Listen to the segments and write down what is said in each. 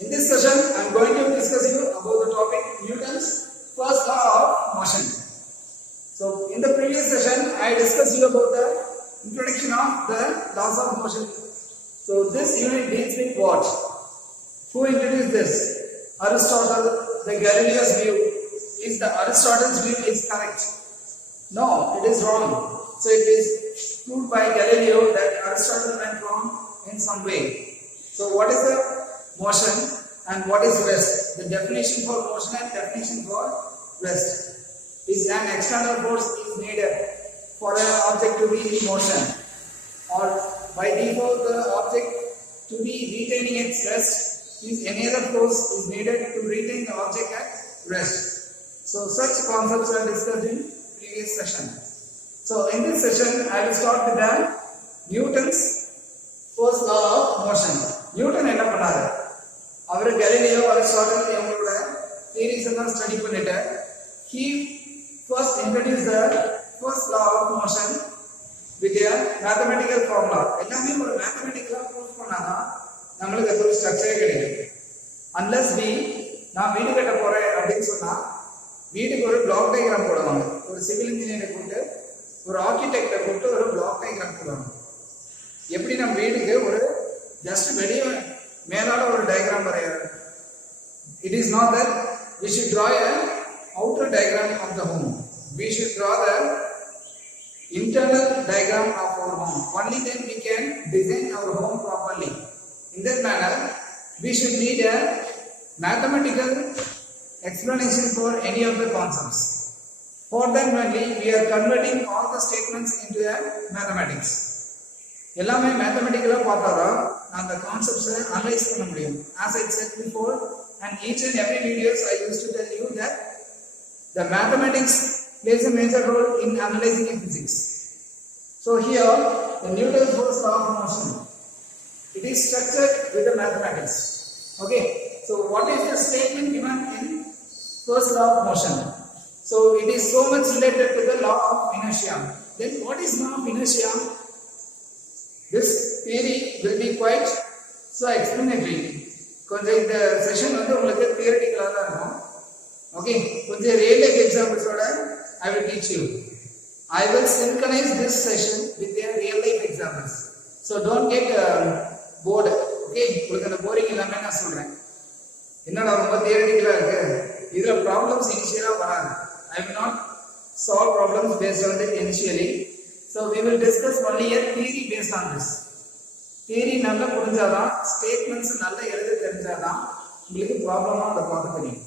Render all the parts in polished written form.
In this session, I am going to discuss you about the topic Newton's first law of motion. So, in the previous session, I discussed you about the introduction of the laws of motion. So, this unit deals with what? Who introduced this? Aristotle. The Galileo's view. Is the Aristotle's view is correct? No, it is wrong. So, it is proved by Galileo that Aristotle went wrong in some way. So, what is the motion and what is rest? The definition for motion and definition for rest is an external force is needed for an object to be in motion, or by default the object to be retaining its rest is any other force is needed to retain the object at rest. So such concepts are discussed in previous session. So in this session I will start with the Newton's first law of motion. Newton என்ன பண்ணாரு? அவர் Galileo, Aristotle இவங்களோட theories எல்லாம் study பண்ணிட்டு he first introduced the first law of motion with a mathematical formula. எல்லாமே ஒரு mathematical proof பண்ணாதான் நமக்கு அது ஒரு ஸ்ட்ரக்சரே கிடைக்கும். Unless நான் வீடு கட்ட போறேன் அப்படின்னு சொன்னா வீட்டுக்கு ஒரு பிளாக் டயகிராம் போடுவாங்க. ஒரு சிவில் இன்ஜினியரை கூப்பிட்டு ஒரு ஆர்கிடெக்டை கூப்பிட்டு ஒரு பிளாக் டயகிராம் போடுவாங்க. எப்படி நம்ம வீட்டுக்கு ஒரு ஜஸ்ட் வெளியே மேலால ஒரு டயகிராம் வரையறது. It is not that we should draw a outer diagram of the home. We should draw the internal diagram of our home. Only then we can design our home properly. In that manner, we should need a mathematical explanation for any of the concepts. For that only, we are converting all the statements into a mathematics. எல்லாமே மேத்தமெட்டிக்கலா பார்த்தாதான் அந்த கான்செப்ட்ஸை analyse பண்ண முடியும். As I said before, and each and every videos I used to tell you that the mathematics plays a major role in analyzing in physics. So here, the Newton's first law of motion, it is structured with the mathematics. Okay, so what is the statement given in first law of motion? So it is so much related to the law of inertia. Then what is law of inertia? This theory will be quite so explanatory. கொஞ்சம் இந்த session வந்து உங்களுக்கு தியரிட்டிக்கலா தான் இருக்கும். Okay, கொஞ்சம் real life எக்ஸாம்பிள்ஸோட I will teach you. I will synchronize this session with their real life examples. So don't get bored. Okay, உங்களுக்கு அந்த போரிங் இல்லாம நான் சொல்றேன். என்னடா ரொம்ப தியரிட்டிக்கலா இருக்கு. இதுல ப்ராப்ளம்ஸ் இனிஷியலா வராது. I will not solve problems based on it initially. So we will discuss only a theory based on this. Theory நல்லா புரிஞ்சாதான், statements நல்லா எழுத தெரிஞ்சாதான் உங்களுக்கு ப்ராப்ளமா அதை பார்க்க தெரியும்.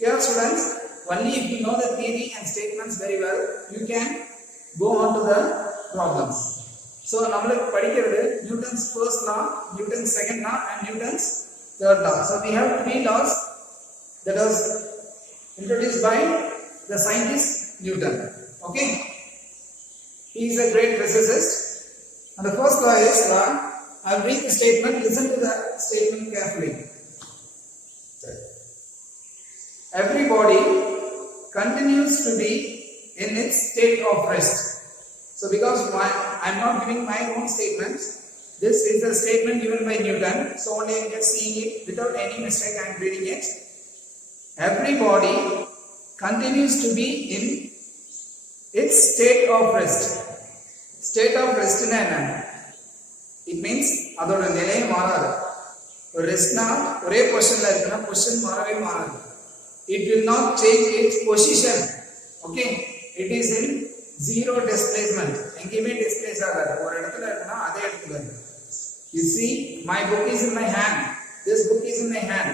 Here students, only if you know the theory and statements very well, you can go on to the problems. So நம்மளுக்கு படிக்கிறது Newton's first law, Newton's second law and Newton's third law. So we have three laws that was introduced by the scientist Newton. Okay, he is a great physicist, and the first law is law. I will read the statement. Listen to the statement carefully. Every body continues to be in its state of rest. So because I am not giving my own statements, this is the statement given by Newton. So only I am just seeing it without any mistake. I am reading it. Every body continues to be in its state of rest. State of rest na enna? It means adoda nilai maaradu. ஒரு ரெஸ்ட்னா ஒரே பொசிஷன்ல இருக்குன்னா position மாறவே மாறாது. It will not change its position. Okay, it is in zero displacement. எங்கேயுமே displays ஆகாது. ஒரு இடத்துல இருக்குன்னா அதே இடத்துல இருக்கு. You see, my book is in my hand. This book is in my hand.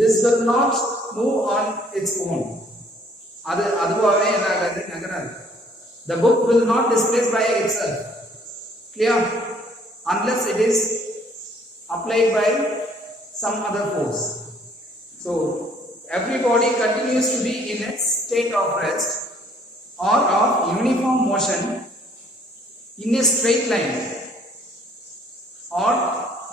This will not move on its own. அதுவாகவே என்ன ஆகாது, நகராது. The book will not displace by itself. Clear? Unless it is applied by some other force. So every body continues to be in its state of rest or of uniform motion in a straight line, or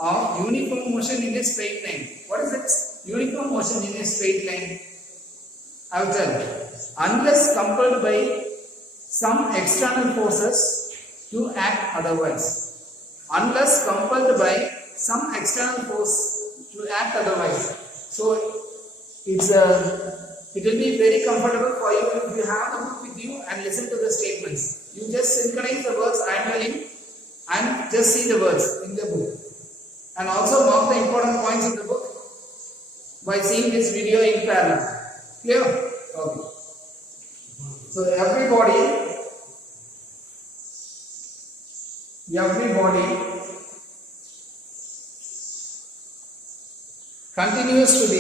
of uniform motion in a straight line. What is it? Uniform motion in a straight line. I will tell you. Unless compelled by some external forces to act otherwise. Unless compelled by some external force to act otherwise. So it will be very comfortable for you if you have the book with you and listen to the statements. You just synchronize the words I am telling and just see the words in the book. And also mark the important points in the book by seeing this video in parallel. Clear? Okay. So everybody continues to be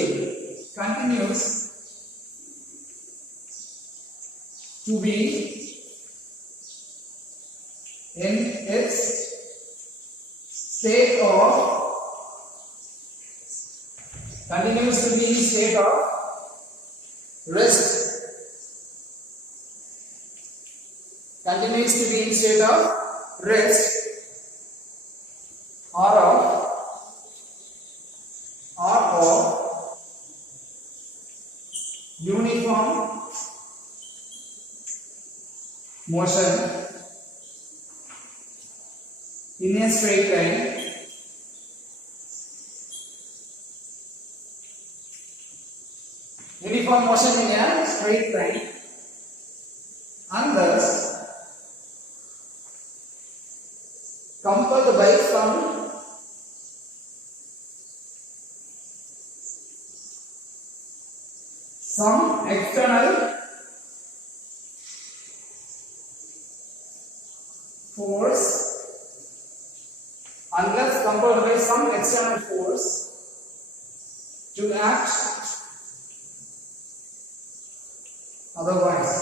in its state of rest. Continues to be in state of rest or of uniform motion in a straight line and thus compelled by some external force, unless compelled by some external force to act otherwise.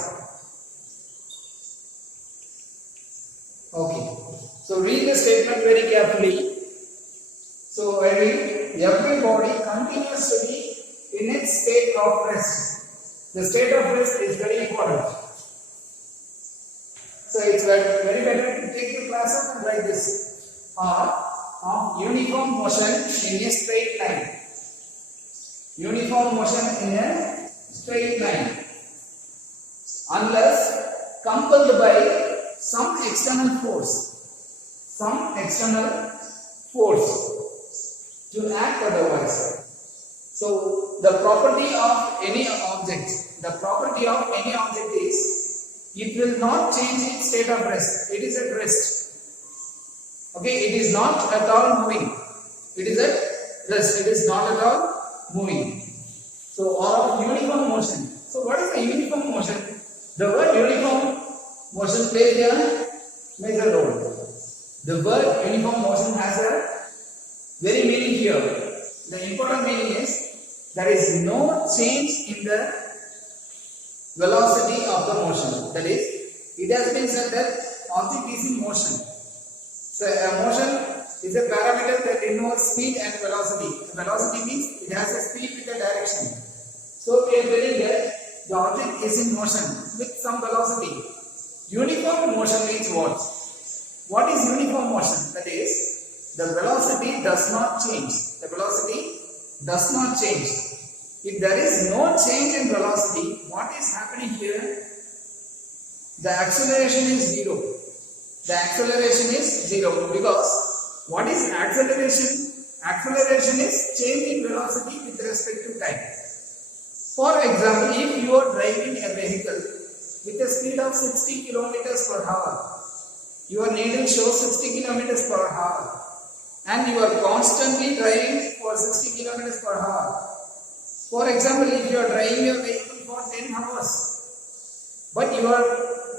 Okay, so read the statement very carefully. So I read, every body continues to be in its state of rest. The state of rest is very important. So it's very better to take your classes and write this. Or of uniform motion in a straight line. Uniform motion in a straight line. Unless compelled by some external force to act otherwise. So the property of any object is it will not change its state of rest. It is at rest. Okay, it is not at all moving. It is at rest. It is not at all moving. So or of uniform motion. So what is a uniform motion? The word uniform motion plays a major role. The word uniform motion has a very meaning here. The important meaning is there is no change in the velocity of the motion. That is, it has been said that object is in motion. So a motion is a parameter that denotes speed and velocity. The velocity means it has a speed with a direction. So we are telling that the object is in motion with some velocity. Uniform motion means what? What is uniform motion? That is, the velocity does not change. The velocity does not change. If there is no change in velocity, what is happening here? The acceleration is zero. The acceleration is zero because what is acceleration? Acceleration is change in velocity with respect to time. For example, if you are driving a vehicle with a speed of 60 kilometers per hour, your needle shows 60 kilometers per hour, and you are constantly driving for 60 kilometers per hour. For example, if you are driving your vehicle for 10 hours, but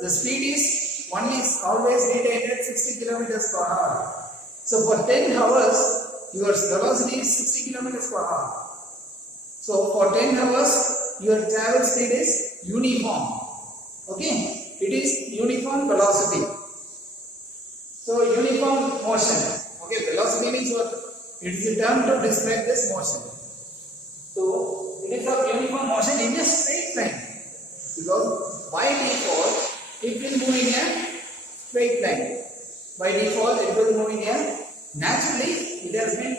the speed is always retained at 60 kilometers per hour. So for 10 hours, your velocity is 60 kilometers per hour. So for 10 hours, your travel speed is uniform. Okay, it is uniform velocity. So uniform motion. Okay, velocity means what? It is a term to describe this motion. So it is of uniform motion in a straight line, because by default it will move in a straight line. By default it will move in a naturally. It has been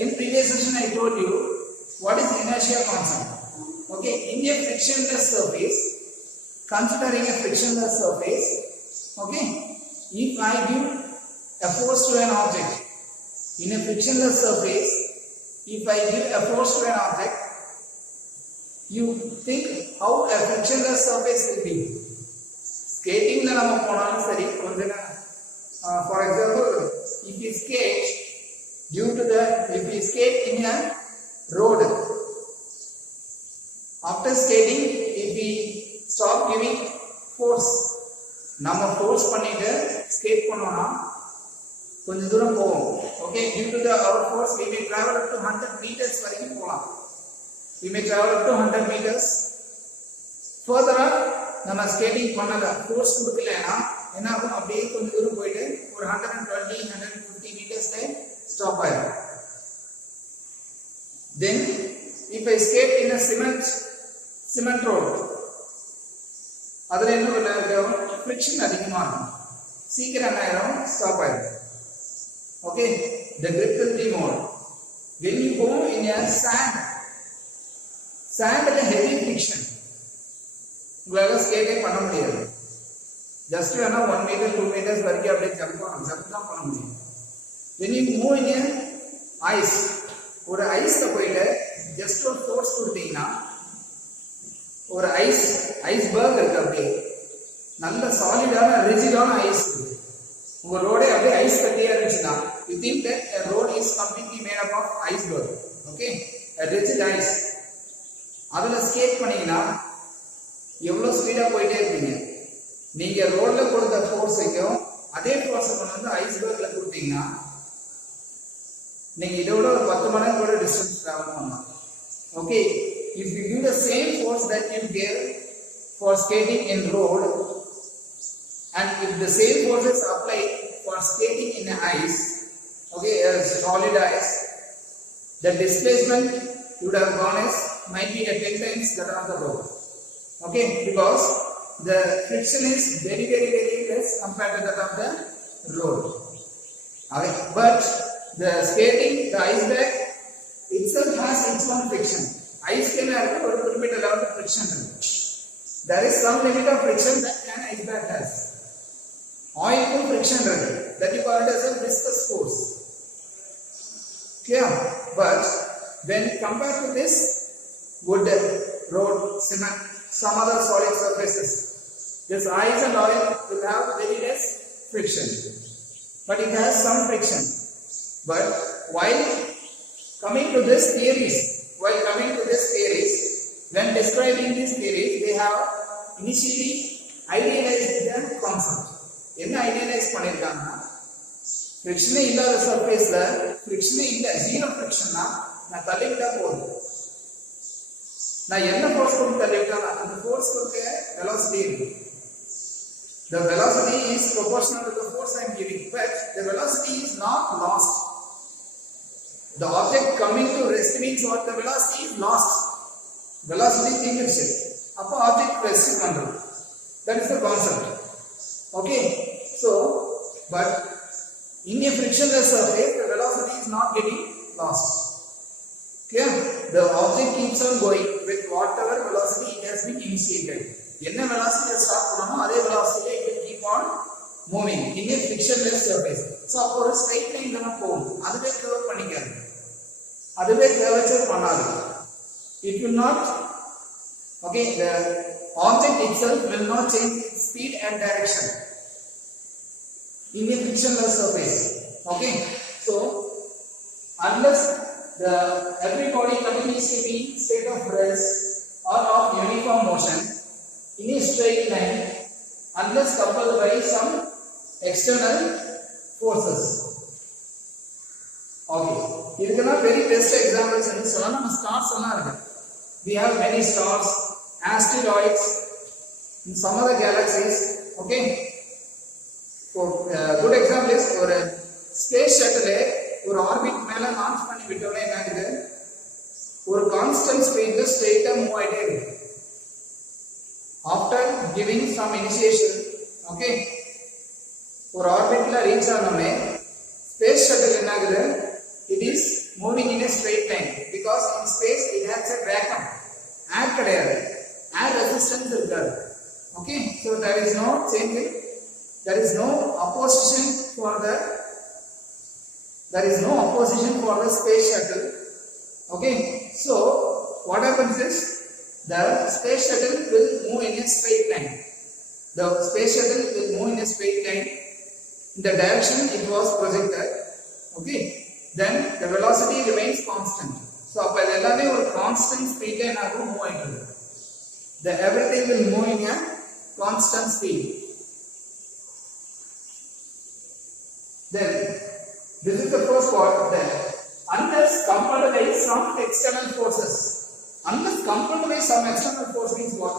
in previous session I told you what is inertia constant. Okay, in a frictionless surface, considering a frictionless surface, okay, if I give a force to an object, In a frictionless surface, if I give a force to an object, you think how a frictionless surface will be. Skating la nama ponalum sari konjana for example, if you skate if you skate in a road, after skating, if we stop giving force, nama force பண்ணிட்டு skate பண்ணோம்னா கொஞ்ச தூரம் போவோம். Okay, due to our force we may travel up to 100 meters வரைக்கும் போலாம். We may travel up to 100 meters. Further நம்ம skating பண்ணல, force கொடுக்கலனா என்ன ஆகும், அப்படியே கொஞ்ச தூரம் போயிட்டு ஒரு 120 150 மீட்டர்ஸ்ல ஸ்டாப் ஆயிடும். Then if I skate in a cement road, அதுல என்ன பண்ணுவோம், ஃபிரிக்ஷன் அதிகமா இருக்கும், சீக்கிரம் என்ன ஆயிடும், ஸ்டாப் ஆயிடும். Okay, the grip will be more. When you go in a sand is a heavy friction. உங்களால ஸ்கேட்டே பண்ண முடியாது. ஜஸ்ட் வேணா 1 மீட்டர் 2 மீட்டர்ஸ் வரைக்கும் அப்படியே ஜம்ப் தான் பண்ண முடியும். when you move in a ice, ஒரு ஐஸ்ல போயிட்டு ஜஸ்ட் ஒரு ஃபோர்ஸ் கொடுத்தீங்கன்னா, ஒரு ஐஸ்பர்க் இருக்கு, அப்படியே நல்ல சாலிடான ரிஜிடான ஐஸ் இருக்கு, உங்க ரோடே அப்படியே ஐஸ் கட்டியா இருந்துச்சுன்னா you think that a road is completely made up of iceberg. Okay, a rigid ice. அதுல ஸ்கேட் பண்ணீங்கன்னா எவ்வளவு ஸ்பீடா போயிட்டே இருப்பீங்க. நீங்க ரோட்ல கொடுத்த ஃபோர்ஸையும் அதே ஃபோர்ஸை கொண்டு வந்து ஐஸ்பர்க்ல கொடுத்தீங்கன்னா நீங்க இதோட ஒரு 10 மடங்கு கூட டிஸ்டன்ஸ் டிராவல் பண்ணலாம். Okay, if you give the same force that you gave for skating in road, and if the same force is applied for skating in ice, okay, solid ice, the displacement you would have gone is might be a 10 times that of the road. Okay, because the friction is very less compared to that of the road. Okay, but the skating, the ice bag itself has its own friction. Ice can have a little level of friction. There is some limit of friction that an ice bag has. Oil pull friction that you call it as a viscous force. Clear? But when compared to this wood, road, cement, some other solid surfaces, this ice and oil will have very less friction, but it has some friction. But while coming to this theories, when describing these theories, they have initially idealized the concept. என்ன idealise பண்ணிருக்காங்கன்னா, ஃபிரிக்ஷனே இல்லாத சர்ஃபேஸ்ல ஃபிரிக்ஷனே இல்ல, zero ஃபிரிக்ஷன்னா நான் தள்ளிவிட்டா போதும். நான் என்ன force கொடுத்து தள்ளிவிட்டாலும் அந்த force கொடுக்க வெலாசிட்டி இருக்கு. The velocity is proportional to the force I am giving, but the velocity is not lost. The object coming to rest means what? The velocity is lost. Velocity தீங்கிருச்சு, அப்போ object rest பண்றது. That is the concept. Okay, so but in a frictionless surface, the velocity is not getting lost. Clear? The object keeps on going with whatever velocity it has been initiated. என்ன velocity start பண்ணாமோ அதே velocity it will keep on moving in a frictionless surface. So அப்போ ஒரு straight line தான் போகும், அதுவே curve பண்ணிக்காது, அதுவே curvature பண்ணாது. It will not, okay, the object itself will not change its speed and direction in a frictionless surface. Okay, so unless every body continues to be in state of rest or of uniform motion in a straight line, unless coupled by some external forces. Okay, இதுக்குனா very best examples என்ன சொல்லலாம், நம்ம stars எல்லாம் இருக்கு. We have many stars, asteroids in some other galaxies. Okay, for good example is ஒரு space shuttle ஒரு orbit மேல launch பண்ணி விட்டோம்னா என்ன ஆகுது, ஒரு கான்ஸ்டன்ட் ஸ்பீட்ல ஸ்ட்ரைட்டா மூவ் ஆயிட்டே இருக்கு. After giving some initiation, okay, ஒரு ஆர்பிட்ல ரீச் ஆனோமே ஸ்பேஸ் ஷட்டில் என்ன ஆகுது, it is moving in a straight line because in space it has a vacuum, air கிடையாது, air resistance இருக்காது. Okay, so there is no change, there is no opposition for the There is no opposition for the space shuttle. Okay, so what happens is the space shuttle will move in a straight line. The space shuttle will move in a straight line in the direction it was projected. Okay, then the velocity remains constant. So, அப்ப இது எல்லாமே ஒரு constant speed line ஆகும் move ஆயிட்டு இருக்கு. The everything will move in a constant speed. Then this is the first part. Then unless compelled by some external forces. Unless compelled by some external force means what?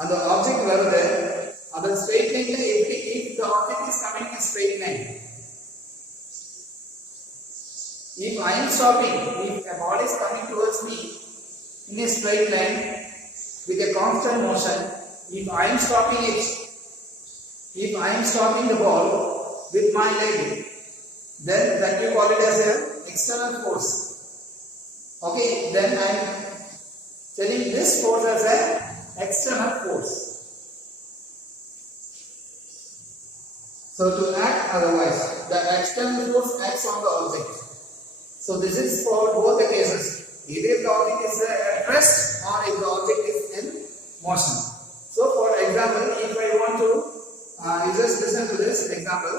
And the object வருது அது straight line ல if the object is coming in a straight line. If I am stopping, if a ball is coming towards me in a straight line with a constant motion, if I am stopping it, if I am stopping the ball with my leg, then that we call it as an external force. Okay, then I am telling this force as an external force. So to act otherwise, the external force acts on the object. So this is for both the cases. Either the object is at rest or if the object is in motion. So for example, if I want to, you just listen to this example.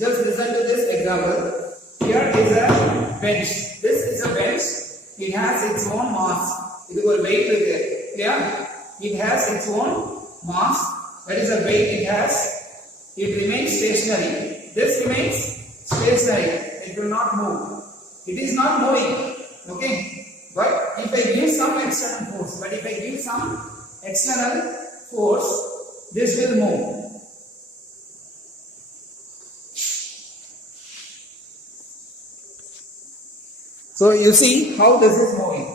Just listen to this example. Here is a bench. This is a bench. It has its own mass. It is a weight here. Yeah? It has its own mass. That is a weight it has. It remains stationary. This remains stationary. It will not move. It is not moving. Okay? But if I give some external force, this will move. So you see how this is moving.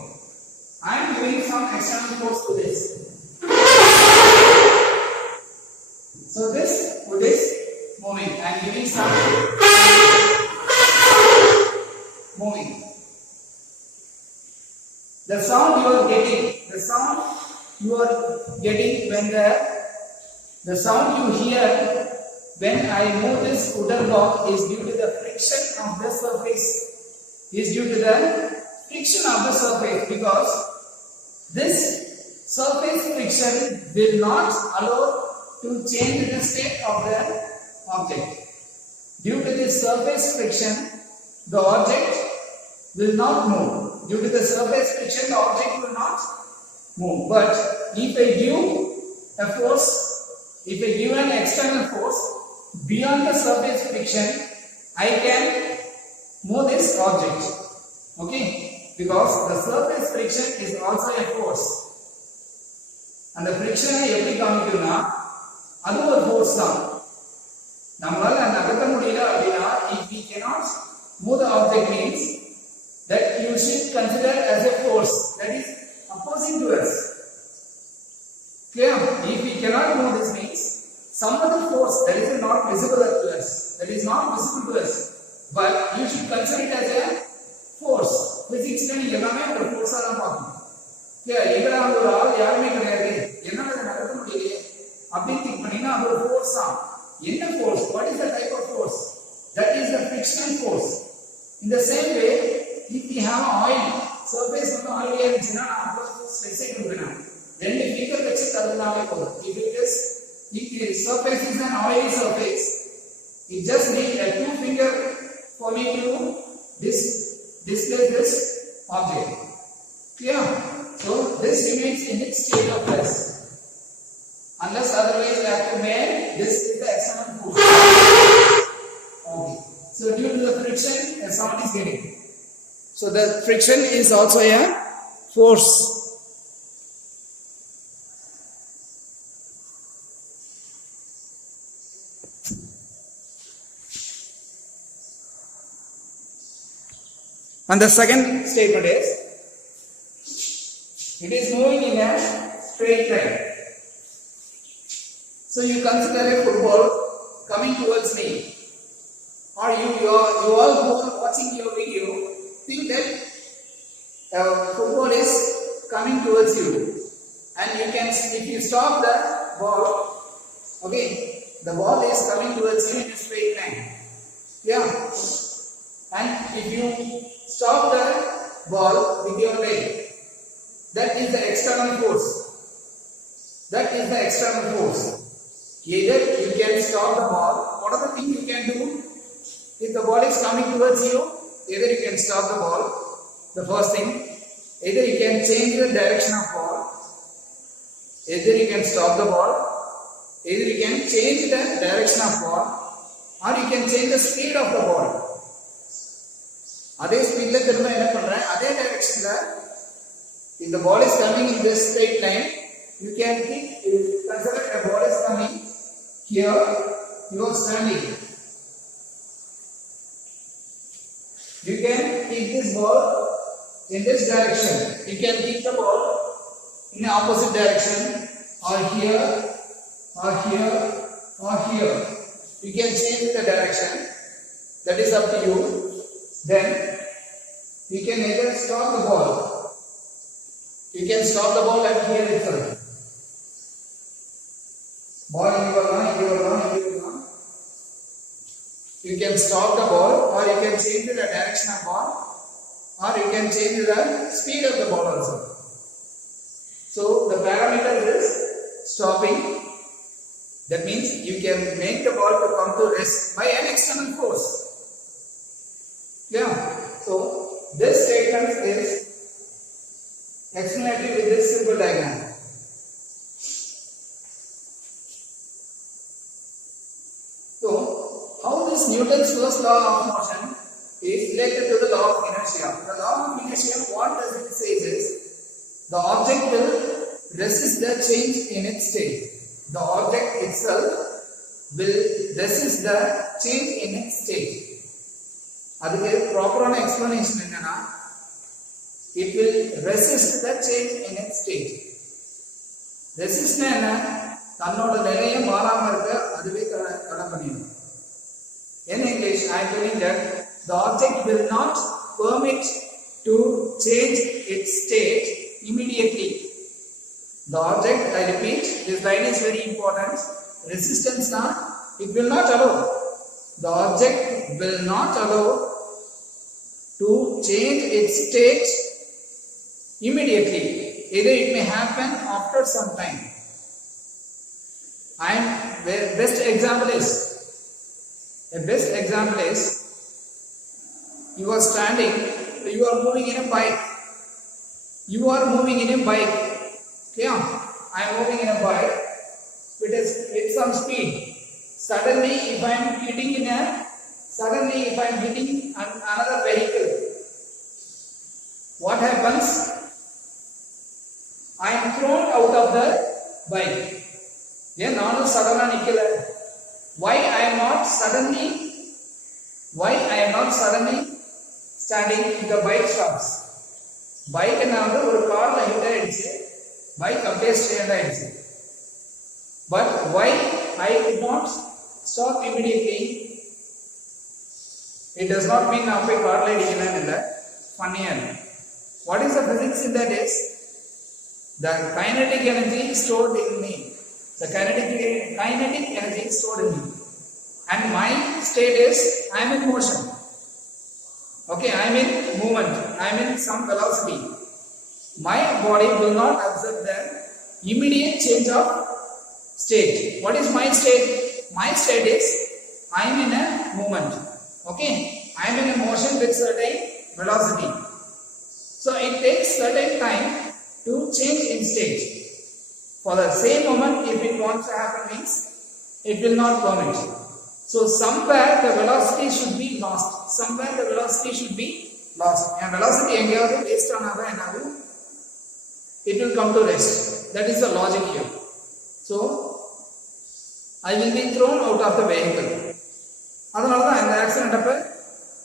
I am giving some external force to this. So this wood is moving. I am giving some moving. The sound you are getting when the sound you hear when I move this wooden block is due to the friction of the surface. Is due to the friction of the surface, because this surface friction will not allow to change the state of the object. Due to this surface friction, the object will not move. Due to the surface friction, the object will not move. But if I give a force, if I give an external force beyond the surface friction, I can move this object. Okay, because the surface friction is also a force. And the friction எப்படி காமிக்கும்னா அது ஒரு force தான். நம்மளால நகர்த்த முடியல அப்படினா if we cannot move the object means that you should consider as a force that is opposing to us. Clear? If we cannot move this means some other force that is not visible to us, but you should consider it as a force. Physics ல நீங்க எல்லாமே ஒரு force-ஆ தான் பார்க்கணும். Clear? எங்கடா ஒரு ஆள் யாருமே கிடையாது, என்னால இதை நகர்த்த முடியலையே அப்படி திங்க் பண்ணீங்கன்னா அது ஒரு force தான். என்ன force? What is the type of force? That is the frictional force. In the same way, if we have oil, surface வந்து ஆயிலியா இருந்துச்சுன்னா நான் அவ்வளவு ஸ்ட்ரெஸ் கொடுக்கணும். ரெண்டு ஃபிங்கர் வச்சு தள்ளினாலே போதும். If the surface is an oily surface, it just needs a 2 finger for me to display this object. Clear? So this remains in its state of rest. Unless otherwise I have to make this is the external force. Okay. So due to the friction, a sound is getting. So the friction is also a force. And the second statement is It is moving in a straight line. So you consider a football coming towards me, or you all who are watching your video think that football is coming towards you, and you can, if you stop the ball, okay, the ball is coming towards you in a straight line. Yeah, and if you stop the ball with your leg, that is the external force. That is the external force. Either you can stop the ball. What are the things you can do? If the ball is coming towards you, either you can stop the ball. The first thing, either you can change the direction of ball. Either you can stop the ball. Either you can change the direction of ball, or you can change the speed of the ball. அதே ஸ்பீட்ல திரும்ப என்ன பண்றேன், அதே டைரக்ஷன்ல if the ball is coming in this straight line, you can think, consider a ball is coming here, you are standing, you can kick this ball in this direction, you can kick the ball in the opposite direction, or here, or here, or here. You can change the direction, that is up to you. Then you can either stop the ball. You can stop the ball at here itself. Ball in your line, you can stop the ball, or you can change the direction of ball, or you can change the speed of the ball also. So the parameter is stopping. That means you can make the ball to come to rest by an external force. Yeah. So this statement is explanatory with this simple diagram. So how this Newton's first law of motion is related to the law of inertia. The law of inertia, what does it say is, the object will resist the change in its state. The object itself will resist the change in its state. அதுக்கு ப்ராப்பரான explanation என்னன்னா, it will resist the change in its state. resist என்ன, தன்னோட நிலையை மாறாம இருக்க அதுவே தடை பண்ணிடும். In English, I am telling that the object will not permit to change its state immediately. The object, I repeat, this line is very important. Resistance na, it will not allow. The object will not allow to change its state immediately. Either it may happen after some time. Best example is, you are standing, you are moving in a bike. Yeah, I am moving in a bike with some speed. Suddenly, if I am hitting another vehicle, what happens? I am thrown out of the bike. Yeah, not suddenly. Why I am not suddenly standing if the bike stops? Bike என்ன வந்து ஒரு கார்ல hit ஆயிடுச்சு, bike அப்படியே stand ஆயிடுச்சு. But why I did not stop immediately? It does not mean நான் போய் கார்ல இடிக்கணும் இல்ல, funnier. What is the physics in that is, the kinetic energy stored in me. The kinetic energy is stored in me. And my state is, I am in motion. Okay, I am in movement. I am in some velocity. My body will not observe the immediate change of state. What is my state? My state is, I am in a movement. Okay, I am in a motion with certain velocity. So it takes certain time to change in state. For the same moment, if it wants to happen means, it will not permit. So somewhere the velocity should be lost. And velocity எங்கயாவது waste ஆனாதான் என்னாகும்? It will come to rest. That is the logic here. So I will be thrown out of the vehicle. அதனாலதான் இந்த accident அப்ப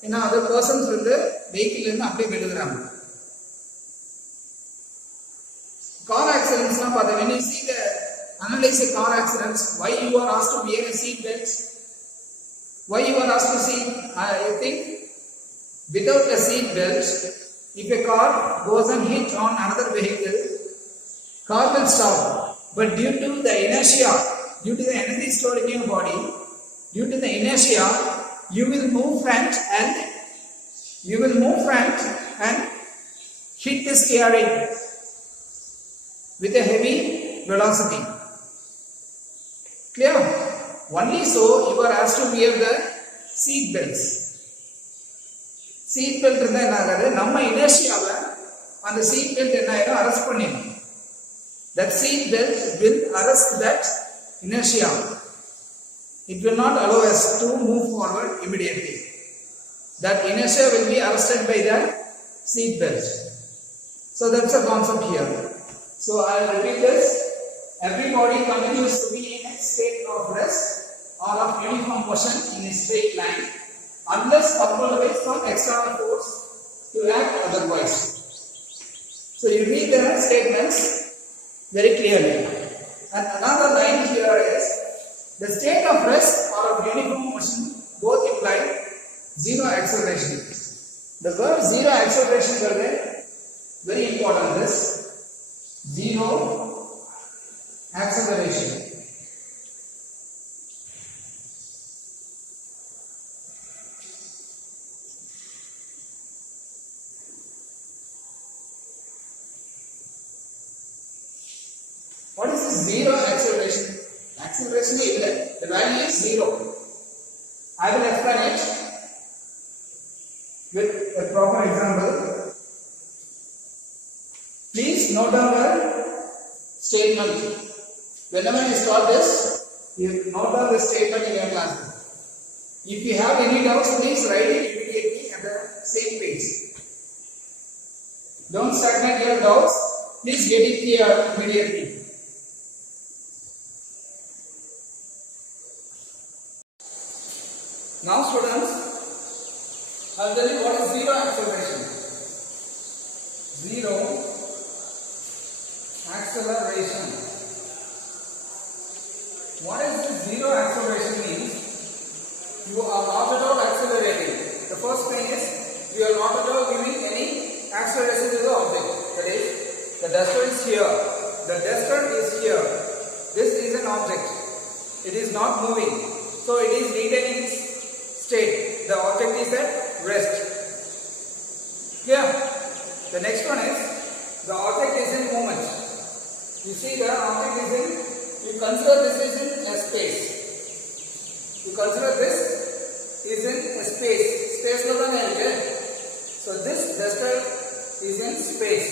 என்ன, other persons வந்து vehicle இருந்து அப்படியே விழுகுறாங்க. accidents, when you see analyze a car accidents, why you are asked to wear a seat belt? Why you are asked to see? I think without a seat belt, if a car goes and hit on another vehicle, car will stop. But due to the inertia, due to the energy stored in your body, due to the inertia, you will move front and hit the steering with a heavy velocity. Clear? Only so you are asked to wear the seat belts. Seat belt இருந்தா என்ன ஆகாது, நம்ம இனர்ஷியாவை அந்த seat belt என்ன ஆயிடும், arrest பண்ணிடும். That seat belt will arrest that inertia. It will not allow us to move forward immediately. That inertia will be arrested by the seat belt. So that's the concept here. So I will repeat this. Every body continues to be in a state of rest or of uniform motion in a straight line unless coupled with some external force to act otherwise. So you read the statements very clearly. And another line here is the state of rest or of uniform motion both imply zero acceleration. The word zero acceleration is very important. This zero acceleration. What is this zero acceleration? Acceleration is the value is zero. I will explain it with a proper example. Please note down the statement. Whenever you start this, you note down the statement in your class. If you have any doubts, please write it immediately at the same page. Don't stagnate your doubts. Please get it clear immediately. Now students, I will tell you what is zero acceleration. Zero acceleration. What is this zero acceleration means? You are not at all accelerating. The first thing is, you are not at all giving any acceleration to the object. That is, the duster is here. The duster is here. This is an object. It is not moving. So it is retaining its state. The object is at rest. Here, the next one is, the object is in movement. You see the object is in, you consider this is in a space. You consider this is in a space. Space no than area. So this duster is in space.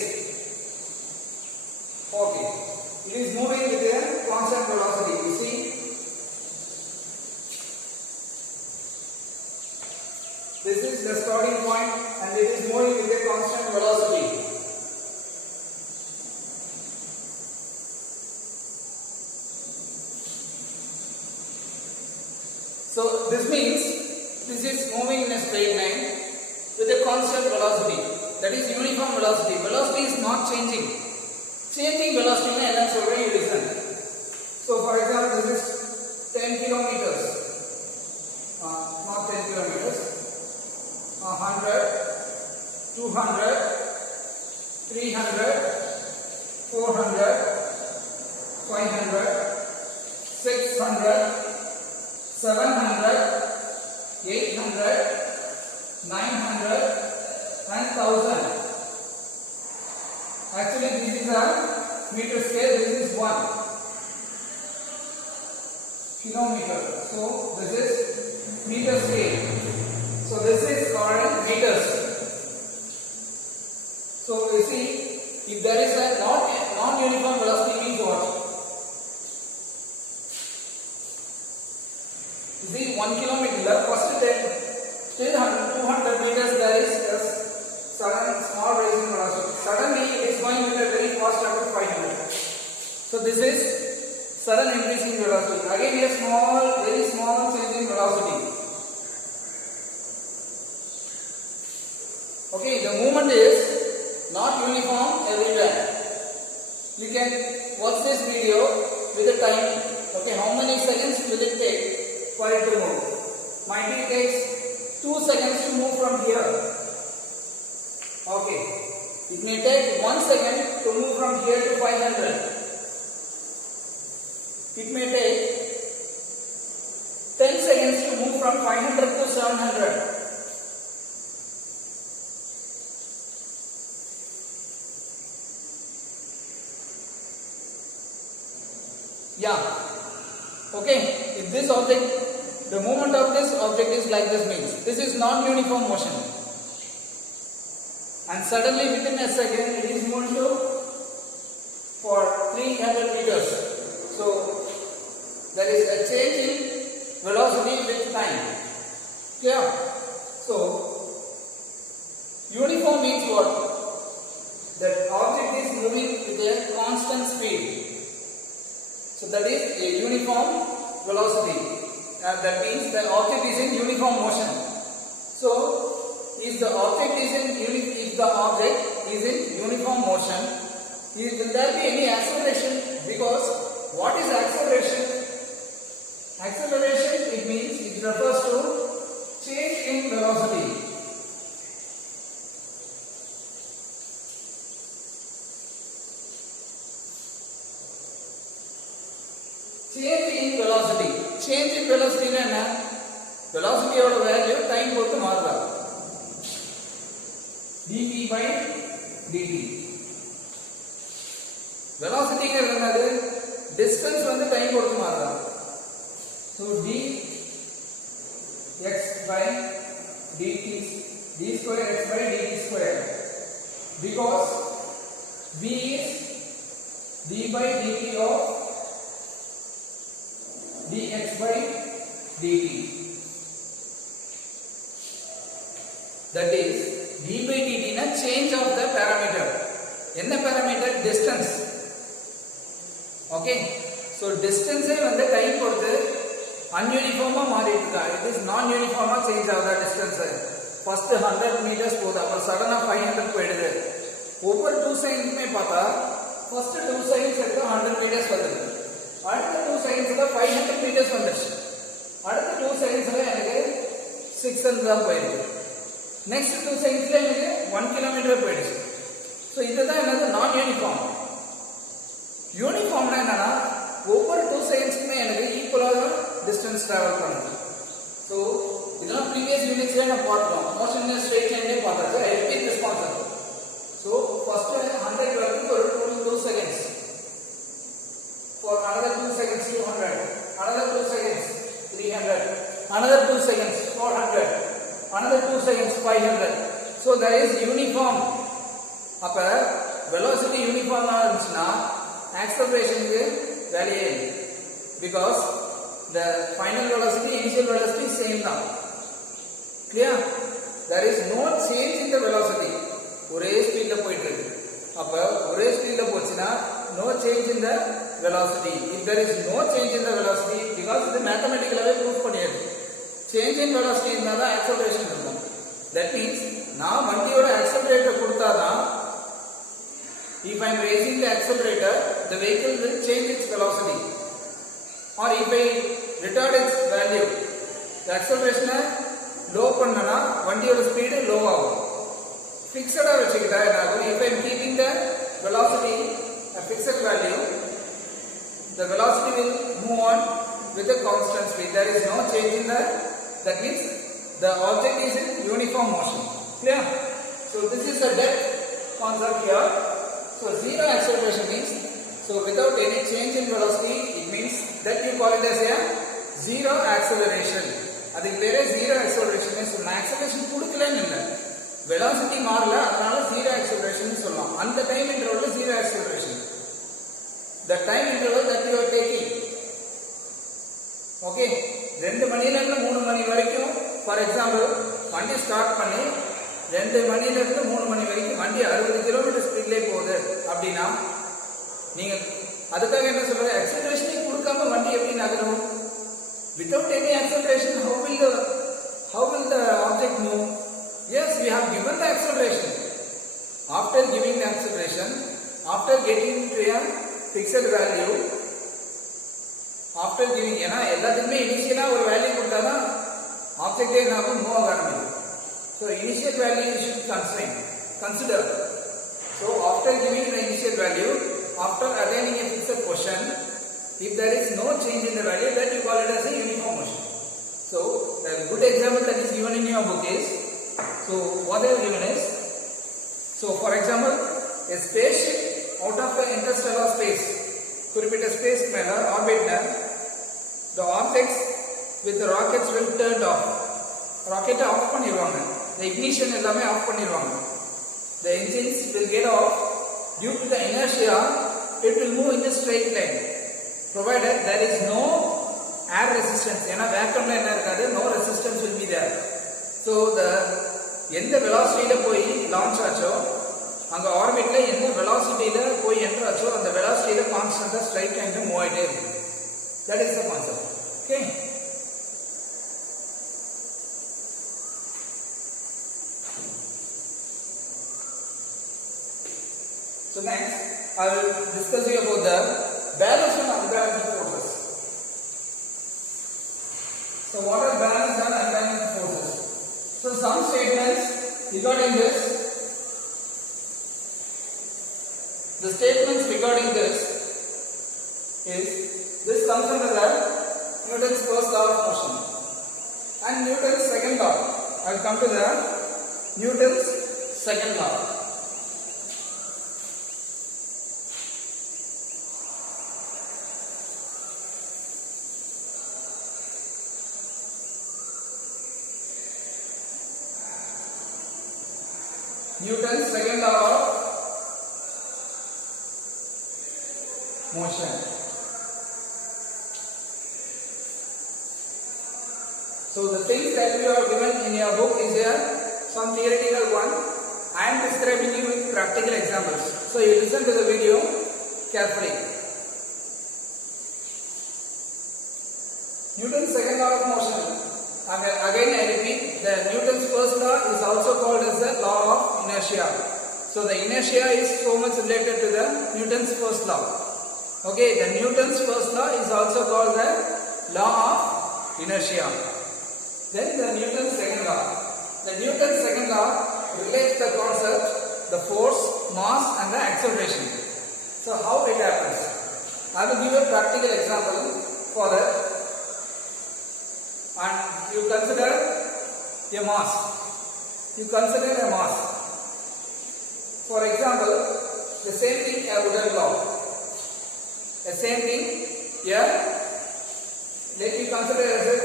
Okay. It is moving with a constant velocity. You see. This is the starting point and it is moving with a constant velocity. So this means this is moving in a straight line with a constant velocity. That is uniform velocity. Velocity is not changing. Changing velocity in an already you listen. So for example, this is 10 kilometers. Not 10 kilometers. 100, 200, 300, 400, 500, 600, 700, 800, 900 and 1000. Actually this is a meter scale, this is 1 kilometer. So this is meter scale. So this is called meters. So you see, if there is a non-uniform velocity means what? You see 1 kilometer, first till 200 meters there is a sudden small rising velocity. Suddenly it is going with a very fast up to 500. So this is sudden increasing velocity. Again a small, very small change in velocity. Okay, the movement is not uniform everywhere. you can watch this video with the time. Okay, how many seconds will it take for it to move? Might be it takes 2 seconds to move from here. Okay, it may take 1 second to move from here to 500. It may take 10 seconds to move from 500 to 700. Yeah. Okay. If this object, the movement of this object is like this means this is non-uniform motion. And suddenly within a second it is moved to for 300 meters. So there is a change in velocity with time. Clear? So uniform means what? That object is moving with a constant speed. So that is a uniform velocity. That means the object is in uniform motion. So if the object is in uniform motion, will there be any acceleration? Because what is acceleration? Acceleration, it means it refers to change in velocity. Change in velocity. Change in velocity is what? Velocity of value time பொறுத்து மாறுதா? dv by dt. Velocity is என்னது? Distance வந்து time பொறுத்து மாறுதா? So dx by dt, d square x by dt square. Because v is d by dt of dx by dt. That is d by dt na change of the parameter. Enna parameter? Distance. Okay. So distance வந்து time பொறுத்து ununiform மாறி இருக்கா? It is non-uniform change ஆகுதா distance? First 100 meters போகுது, அப்புறம் sudden 500 போயிடுது. ஒவ்வொரு 2 secondsமே பார்த்தா first 2 seconds எடுத்து 100 meters வருது. அடுத்த 2 secondsல 500 meters வந்துருச்சு. அடுத்த 2 secondsல எனக்கு 600 தான் போயிருக்கு. Next 2 secondsல எனக்கு 1 kilometer போயிடுச்சு. So இதுதான் என்னது நான் யூனிஃபார்ம். யூனிஃபார்ம்னா என்னன்னா ஒவ்வொரு 2 secondsக்குமே எனக்கு ஈக்குவலான டிஸ்டன்ஸ் டிராவல் பண்ணுது. So இதெல்லாம் previous unitsல நான் பார்த்தோம். மோஷன் இன் ஸ்ட்ரெயிட் லைன்ல பார்த்தாச்சு. I repeat this concept. So first 100 வரைக்கும் ஒரு 2 seconds. For another 2 seconds 200, another 2 seconds 300, another 2 seconds 400, another 2 seconds 500. So there is uniform. அப்ப velocity uniform இருந்துச்சுன்னா acceleration க்கு வேலையே இல்லை. Because the final velocity, initial velocity same தான். Clear? There is no change in the velocity. ஒரே ஸ்பீட்ல போயிட்டு இருக்கு. அப்ப ஒரே ஸ்பீட்ல போச்சுன்னா no change in the velocity. If there is no change in the velocity, because இது mathematically prove பண்ணியாச்சு. Change in velocity இருந்தா தான் acceleration இருக்கும். That means நான் வண்டியோட accelerator கொடுத்தாதான், if I am raising the accelerator, the vehicle will change its velocity. Or if I retard its value, the acceleration low பண்ணனா வண்டியோட speed low ஆகும். Fixed வச்சுக்கிட்டா என்ன ஆகும்? If I am keeping the velocity a fixed value, the velocity will move on with a constant speed. There is no change in the, that means the object is in uniform motion. Clear? So this is the depth concept here. So zero acceleration means, so without any change in velocity, it means that you call it as a zero acceleration. அதுக்கு பேரே zero acceleration சொல்லலாம். acceleration கொடுக்கலன்னு இல்லை, velocity மாறல, அதனால zero acceleration சொல்லலாம். அந்த time இன்டர்வல்ல zero acceleration. The time interval that you are taking. Okay, 2 மணில இருந்து 3 மணி வரைக்கும் ஃபார் எக்ஸாம்பிள் வண்டி ஸ்டார்ட் பண்ணி 2 மணில இருந்து 3 மணி வரைக்கும் வண்டி 60 கிலோமீட்டர் ஸ்பீட்ல போகுது அப்படினா நீங்க அதுக்காக என்ன சொல்றது? acceleration கொடுக்காம வண்டி எப்படி நகரும்? Without any acceleration, how will the object move? Yes, we have given the acceleration. After giving the acceleration, after getting to a fixed value, after giving ஏன்னா எல்லாத்துக்குமே இனிஷியலா ஒரு வேல்யூ கொடுத்தாதான் ஆப்ஜெக்டே நாம மூவ் ஆக ஆரம்பிக்கும். So initial value you should consider. So after giving the initial value, after attaining a fixed position, if there is no change in the value, that you call it as a uniform motion. So the good example that is given in your book is, so what they have given is, so for example, a spaceship out of the interstellar space, குறிப்பிட்ட space மேல ஆர்பிட்ல the objects with the rockets will turn off. Rocket off பண்ணிடுவாங்க, the ignition எல்லாமே off பண்ணிடுவாங்க. The engines will get off due to the inertia. It will move in a straight line provided there is no air resistance. ஏன்னா வேக்கம்ல என்ன இருக்காது, no resistance will be there. So the எந்த velocityல போய் launch ஆச்சோ, அங்க ஆர்பிட்ல எந்த velocityல போய் என்டர் ஆச்சோ, அந்த velocityல கான்ஸ்டன்ட்டா ஸ்ட்ரைட் லைன்ல மூவ் ஆயிட்டே இருக்கும். That is the concept. Okay. So next, I will discuss you about the balanced and unbalanced forces. So what are balanced and unbalanced forces? So some statements regarding this, the statements regarding this is, this comes under the Newton's first law of motion and Newton's second law. I will come to the Newton's second law. Newton's second law of motion. So the things that you are given in your book is here some theoretical one. I am describing you with practical examples. So you listen to the video carefully. Newton's second law of motion. Again I repeat, the Newton's first law is also called as the law of inertia. So the inertia is so much related to the Newton's first law. Okay, the Newton's first law is also called the law of inertia. Then the Newton's second law. The Newton's second law relates the concept, the force, mass and the acceleration. So how it happens? I will give a practical example for that. And you consider a mass. You consider a mass. For example, the same thing a wooden block. The same thing here. Let me consider as a,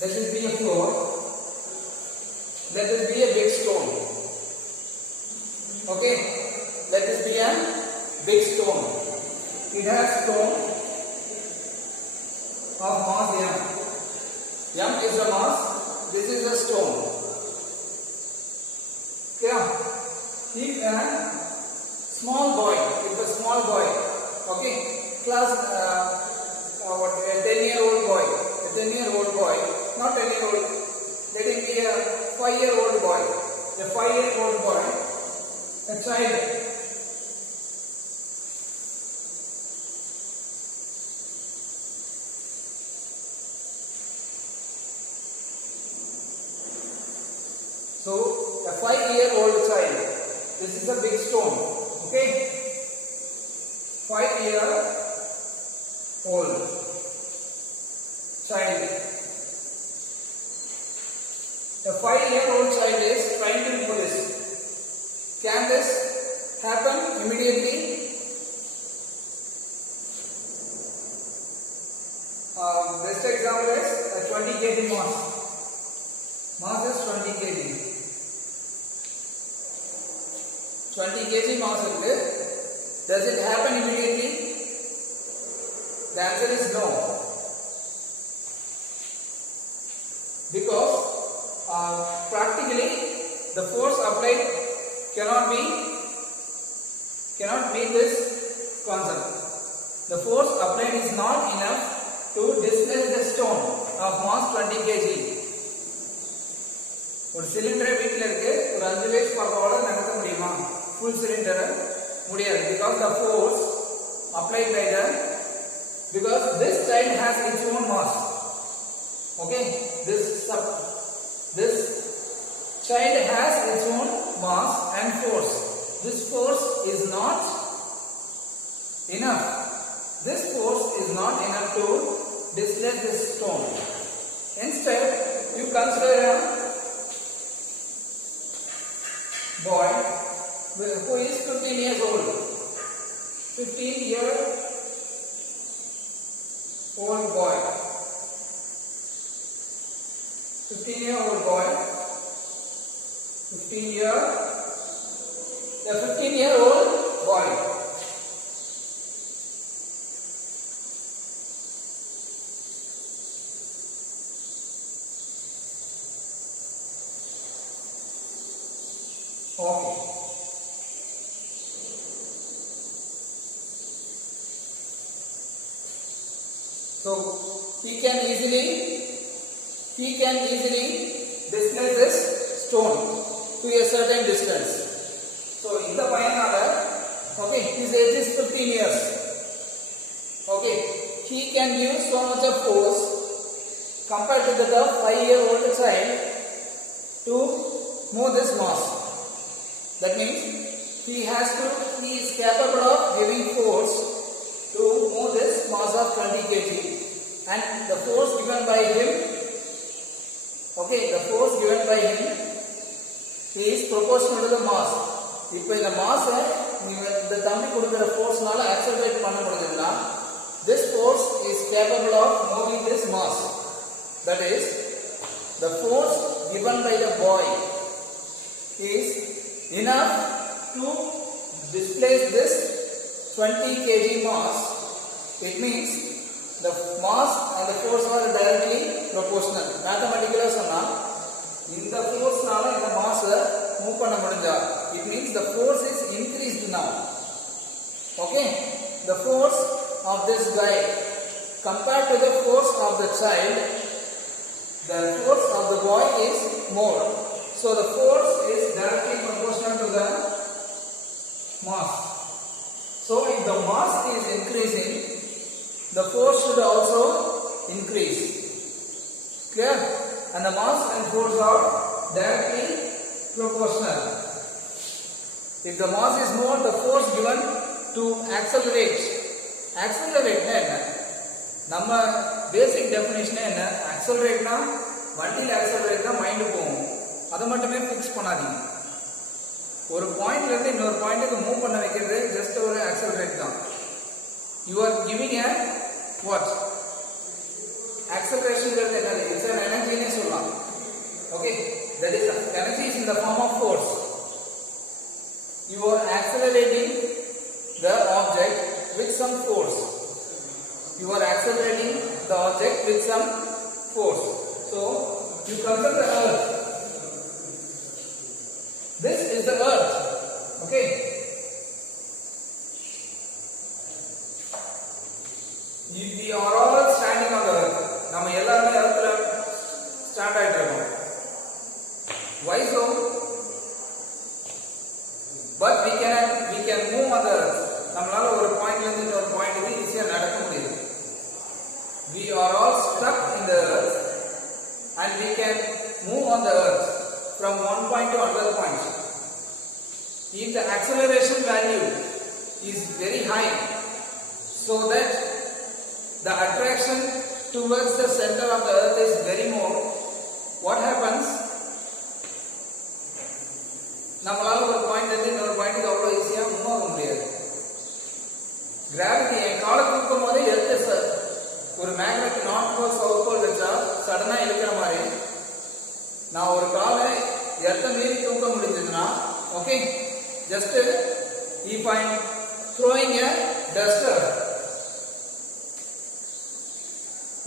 let this be a floor. Let this be a big stone. Okay. Let this be a big stone. It has stone of mass m. M is the mass. This is the stone. Okay. If a small boy, okay, class, a 10-year-old boy, not 10-year-old, let him be a 5-year-old boy, a child. So, a 5-year-old child, this is a big stone, okay? 5-year-old child. A 5-year-old child is trying to do this. Can this happen immediately? Best example is a 20 kg mass. Mass is 20 kg. 20 kg mass irukku. Does it happen immediately? The answer is no. Because practically the force applied cannot meet this concept. The force applied is not enough to displace the stone of mass 20 kg. ஒரு சிலிண்டரை வீட்டில் இருக்கு, ஒரு 5 வயசு பாப்பாவோட நகர்த்த முடியுமா? முடியுமா? Full cylinder முடியாது. Because the force applied by the, because this child has its own mass. Okay, this child has its own mass and force. This force is not enough. This force is not enough to displace this stone. Instead, you consider a boy who is 15 years old. 15-year-old boy. 15-year-old boy. 15-year-old boy. Okay. So he can easily displace this stone to a certain distance. So in the payanaga, okay, his age is 15 years. Okay, he can use so much of force compared to the 5-year-old child to move this mass. That means he is capable of giving force to move this mass of 20 kg, and the force given by him, okay, the force given by him is proportional to the mass. இப்போ இந்த mass இந்த தம்பி கொடுக்கிற ஃபோர்ஸ்னால accelerate பண்ண முடியுதுன்னா, this force is capable of moving this mass. That is, the force given by the boy is enough to displace this 20 kg mass. It means the mass and the force are directly proportional. Mathematically சொன்னா இந்த ஃபோர்ஸ்னால இந்த mass move பண்ண முடிஞ்சா, it means the force is increased now. Okay, the force of this guy compared to the force of the child, the force of the boy is more. So the force is directly proportional to the mass. So if the mass is increasing, the force should also increase. Clear? And the mass and force are directly proportional. If the mass is more, the force given to accelerate என்ன? நம்ம பேசிக் definition என்ன? ஆக்சலரேட்னா வண்டியில் accelerate தான் mind போகும். அதை மட்டுமே fix பண்ணாதீங்க. ஒரு பாயிண்ட்ல இருந்து இன்னொரு பாயிண்ட்டுக்கு மூவ் பண்ண வைக்கிறது ஜஸ்ட் ஒரு ஆக்சலரேட் தான். You are giving a what? ஆக்சலரேஷன்ங்கிறது என்னது? இட்ஸ் an எனர்ஜினே சொல்லலாம். Okay, that is energy is in the form of force. You are accelerating the object with some force. You are accelerating the object with some force. So you consider the earth. This is the earth. Okay. We are all standing on the earth. நம்ம எல்லாரும் earthல stand ஆயிட்டு இருக்கோம். Why so? But we can move on the earth. நம்மளால ஒரு பாயிண்ட்ல இருந்து இன்னொரு பாயிண்ட்க்கு ஈஸியா நடக்க முடியுது. We are all stuck in the earth and we can move on the earth from one point to another point. If the acceleration value is very high, so that the attraction towards the center of the earth is very more, what happens? நம்மளால ஒரு point இருந்து இன்னொரு பாயிண்ட்க்கு அவ்வளவு ஈஸியா move ஆக முடியாது. Gravity என் காலை தூக்கும் போதே எர்த் ஒரு magnet north pole south pole வச்சா சடனா இழுக்கிற மாதிரி நான் ஒரு காலை எர்த்தை மீறி தூக்க முடிஞ்சதுன்னா, okay, just if I am throwing a duster,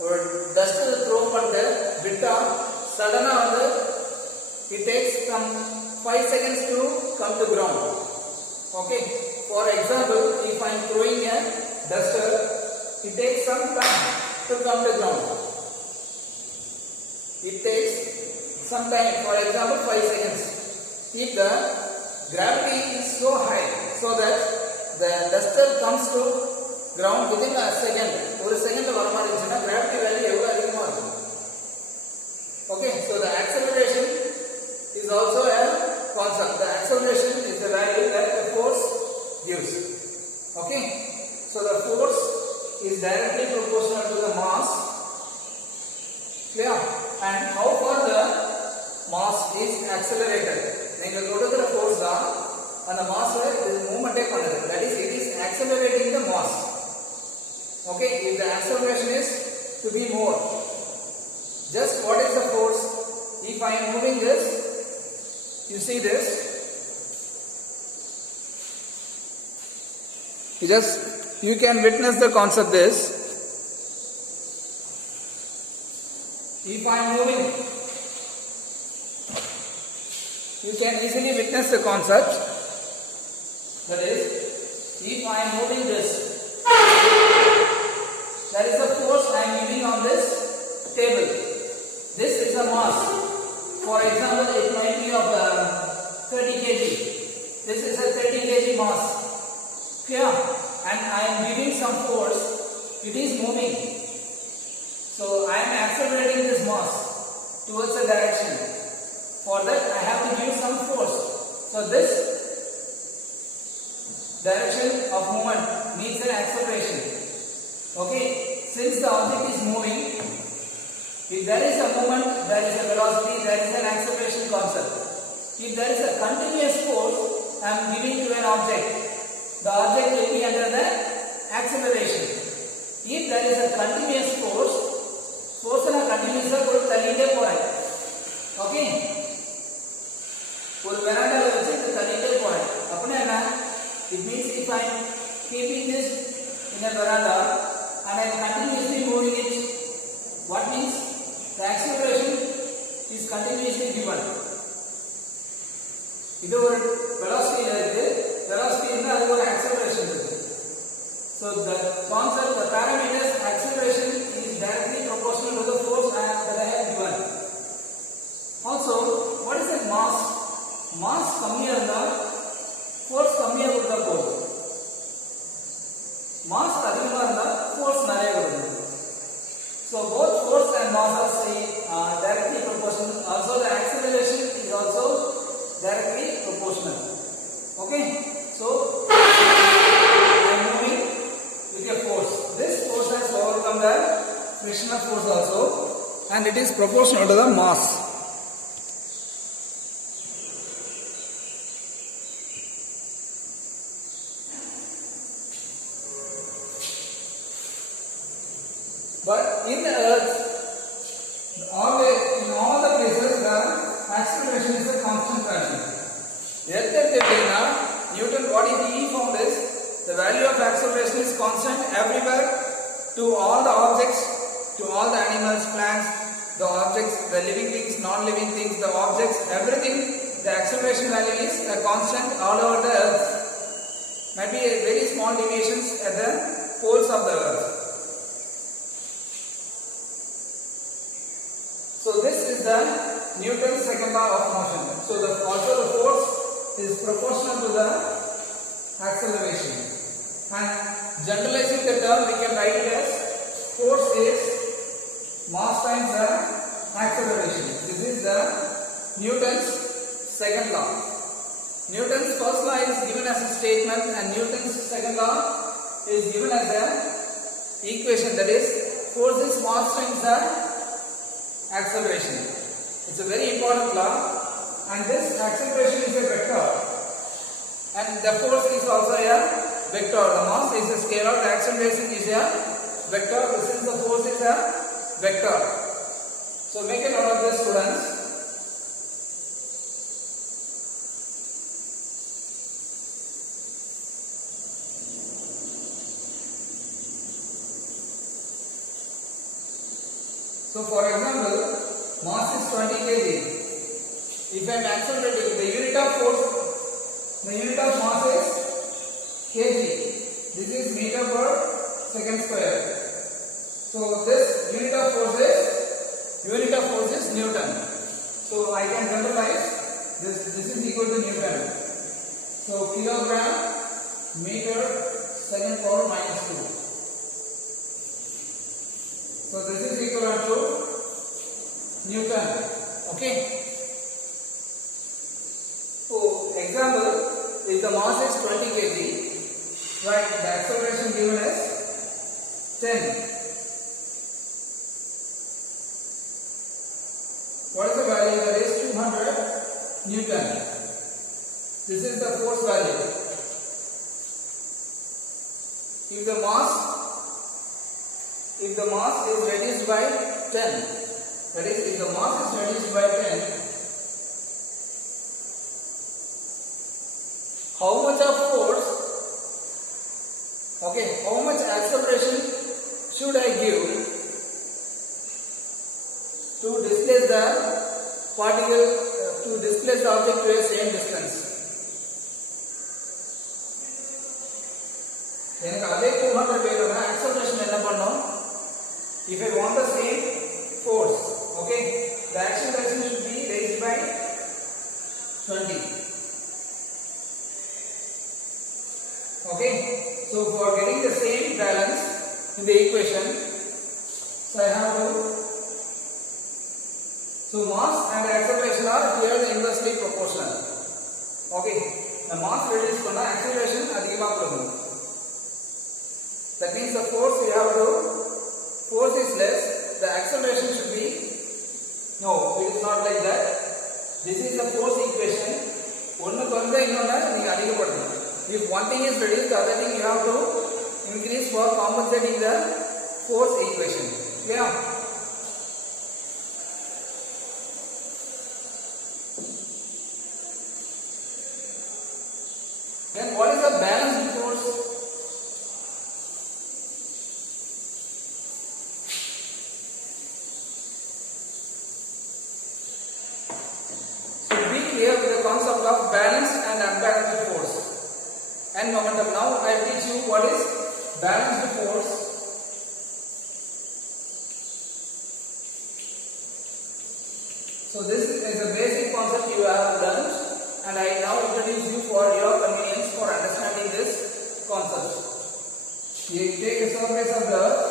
ஒரு டஸ்டர் த்ரோ பண்ணிட்டு விட்டா சடனா வந்து it takes some 5 seconds to come to ground. Okay, for example, if I am throwing a duster, it takes some time to come to ground. It takes some time, for example 5 seconds. If the gravity is so high so that the duster comes to ground within a second. ஒரு செகண்ட்ல வர மாதிரி இருந்துச்சுன்னா gravity value எவ்வளவு அதிகமா இருக்கும். Okay, so the acceleration is also a concept. The acceleration is the value that the force gives. Okay, so the force is directly proportional to the mass. Clear? And how far the mass is accelerated? நீங்க கொடுக்கிற force தான் அந்த mass இது மூவ்மென்ட்டே பண்ணுது. That is, it is accelerating the mass. Okay, if the acceleration is to be more, just what is the force? If I am moving this, you see this, you can witness the concept this. If I am moving, you can easily witness the concept. That is, if I am moving this, there is a force I am giving on this table. This is a mass. For example, it might be of 30 kg. This is a 30 kg mass. Clear? And I am giving some force. It is moving. So I am accelerating this mass towards a direction. For that, I have to give some force. So this direction of movement needs an acceleration. Okay, since the object is moving, if there is a movement, there is a velocity, there is an acceleration concept. If there is a continuous force I am giving to an object, the object will be under the acceleration. If there is a continuous force na continuous ஒரு தள்ளிட்டே போறேன். Okay, ஒரு வெராண்டால வச்சு தள்ளிட்டே போறேன். அப்படினா என்ன? It means if I am keeping this in a veranda and I am continuously moving it, what means? The acceleration is continuously given. இது ஒரு velocity இருக்கு. Velocity இருந்தா அது ஒரு acceleration இருக்கு. So the concept, the parameters acceleration is directly proportional to the force that I have given. Also, what is the mass? Mass கம்மியா இருந்தா force கம்மியா கொடுத்தா போதும். Mass அதிகமா இருந்தா force நிறைய கொடுக்கும். So both force and mass are directly proportional. Also the acceleration is also directly proportional. Okay, so I am moving with a force. This force has overcome the frictional force also, and it is proportional to the mass. But in the earth, in all the places, the acceleration is a constant value. Newton, what he found is the value of acceleration is constant everywhere to all the objects, to all the animals, plants, the objects, the living things, non-living things, the objects, everything. The acceleration value is a constant all over the earth. Might be very small deviations at the poles of the earth. So this is the Newton's second law of motion. So also the force is proportional to the acceleration. And generalizing the term, we can write it as force is mass times the acceleration. This is the Newton's second law. Newton's first law is given as a statement, and Newton's second law is given as an equation. That is, force is mass times the acceleration. It's a very important law, and this acceleration is a vector, and the force is also a vector. The mass is a scalar, the acceleration is a vector. Since the force is a vector, so make a note of this, students. So for example, mass is 20 kg. If I am accelerating, the unit of force, the unit of mass is kg. This is meter per second square. So this unit of force is Newton. So I can generalize this is equal to Newton. So kilogram meter second power minus 2. So this is equivalent to Newton. Okay. So example, if the mass is 20 kg, right, the acceleration given is 10. What is the value? That is 200 Newton. This is the force value. If the mass is reduced by 10, that is, if the mass is reduced by 10, how much of force, okay, how much acceleration should I give to displace the particle, to displace the object to a same distance? எனக்கு அதே 200 வேணும்னா acceleration என்ன பண்ணனும்? If I want the same force, okay, the acceleration should be raised by 20. Okay, so for getting the same balance in the equation, so I have to, so mass and acceleration are here inversely proportional. Okay, the mass reduce பண்ணா acceleration அதிகமா கொடுக்கும். That means the force we have to, force is less, the acceleration should be, no, it is not like that. This is the force equation. ஒன்னு குறைஞ்சா இன்னொன்னு நீங்க அதிகப்படுத்தணும். If one thing is reduced, the other thing you have to increase for compensating the force equation. Yeah. Then what is the balanced force? So be clear with the concept of balanced and unbalanced force and momentum. Now I will teach you what is balanced force. So this is a basic concept you have learned, and I now introduce you for your convenience for understanding this concept. You take a surface of the earth,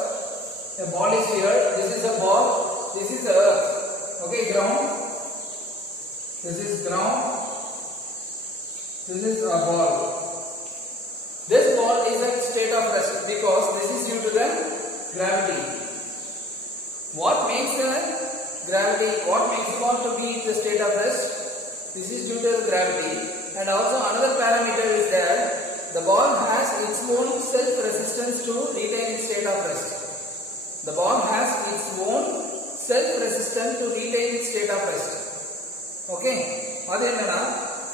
a ball is here, this is a ball, this is the earth, okay, ground, this is ground, this is a ball. This ball is at state of rest because this is due to the gravity. What makes the gravity, what makes the ball to be in the state of rest? This is due to the gravity, and also another parameter is there. The ball has its own self-resistance to retain its state of rest. The ball has its own self-resistance to retain its state of rest. Okay, அது என்னன்னா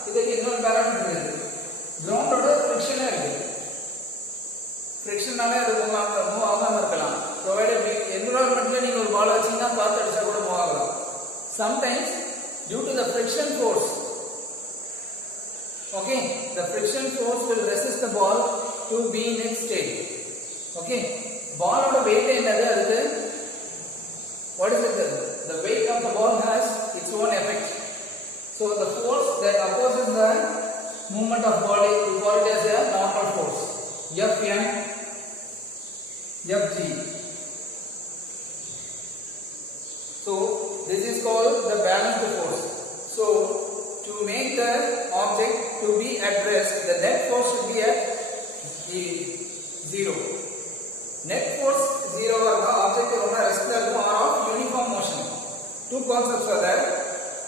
இதுக்கு இன்னொரு parameter இருக்கு. Ground ஓட friction இருக்கு. Frictionனால அது move ஆகாம இருக்கலாம். Provided environmentல நீங்க ஒரு பால் வச்சீங்கன்னா காத்து அடிச்சா கூட மூவ் ஆகலாம். Sometimes due to the friction force, okay, the friction force will resist the ball to be in its state. Okay, ball oda weight என்னது அதுக்கு, what is it? The weight of the ball has its own effect. So the force that opposes the movement of body, we call it as a normal force, Fn, Fg. So this is called the balanced force. So to make the object to be at rest, the net force should be at 0. Net force 0 or the object on rest or of uniform motion. Two concepts are there.